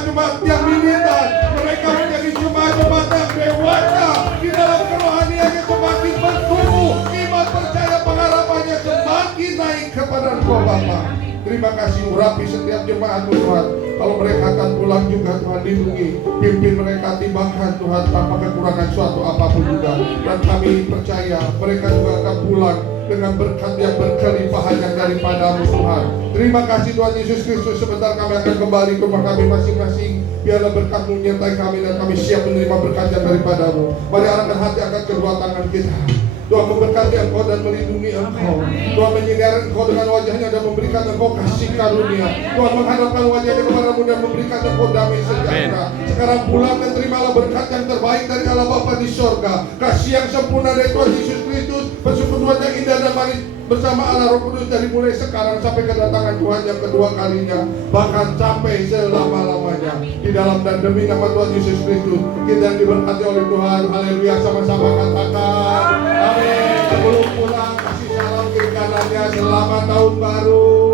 yang militan. Mereka menjadi jemaat-jemaat yang dewasa di dalam kerohaniannya, semakin bertumbuh, iman percaya pengharapannya semakin naik kepada Engkau Bapa. Terima kasih, urapi setiap jemaat Tuhan. Kalau mereka akan pulang juga Tuhan, lindungi, pimpin mereka, timbangkan Tuhan tanpa kekurangan suatu apapun juga. Dan kami percaya mereka juga akan pulang dengan berkat yang berkelimpahan yang daripada-Mu Tuhan. Terima kasih Tuhan Yesus Kristus. Sebentar kami akan kembali ke rumah kami masing-masing. Biarlah berkat-Mu menyertai kami dan kami siap menerima berkat yang daripada-Mu. Mari arahkan hati angkat kedua tangan kita. Tuhan memberkati Engkau dan melindungi Engkau. Tuhan menyinari Engkau dengan wajahnya dan memberikan Engkau kasih karunia. Tuhan menghadapkan wajahnya kepada-Mu dan memberikan Engkau damai sejahtera. Sekarang pulang dan terimalah berkat yang terbaik dari Allah Bapa di sorga. Kasih yang sempurna dari Tuhan Yesus Kristus, persekutuan yang indah dan manis bersama Allah Roh Kudus dari mulai sekarang sampai kedatangan Tuhan yang kedua kalinya, bahkan sampai selama-lamanya. Di dalam dan demi nama Tuhan Yesus Kristus kita yang diberkati oleh Tuhan. Haleluya, sama-sama katakan amin. Sebelum pulang kasih salam kiri kanannya, selamat tahun baru.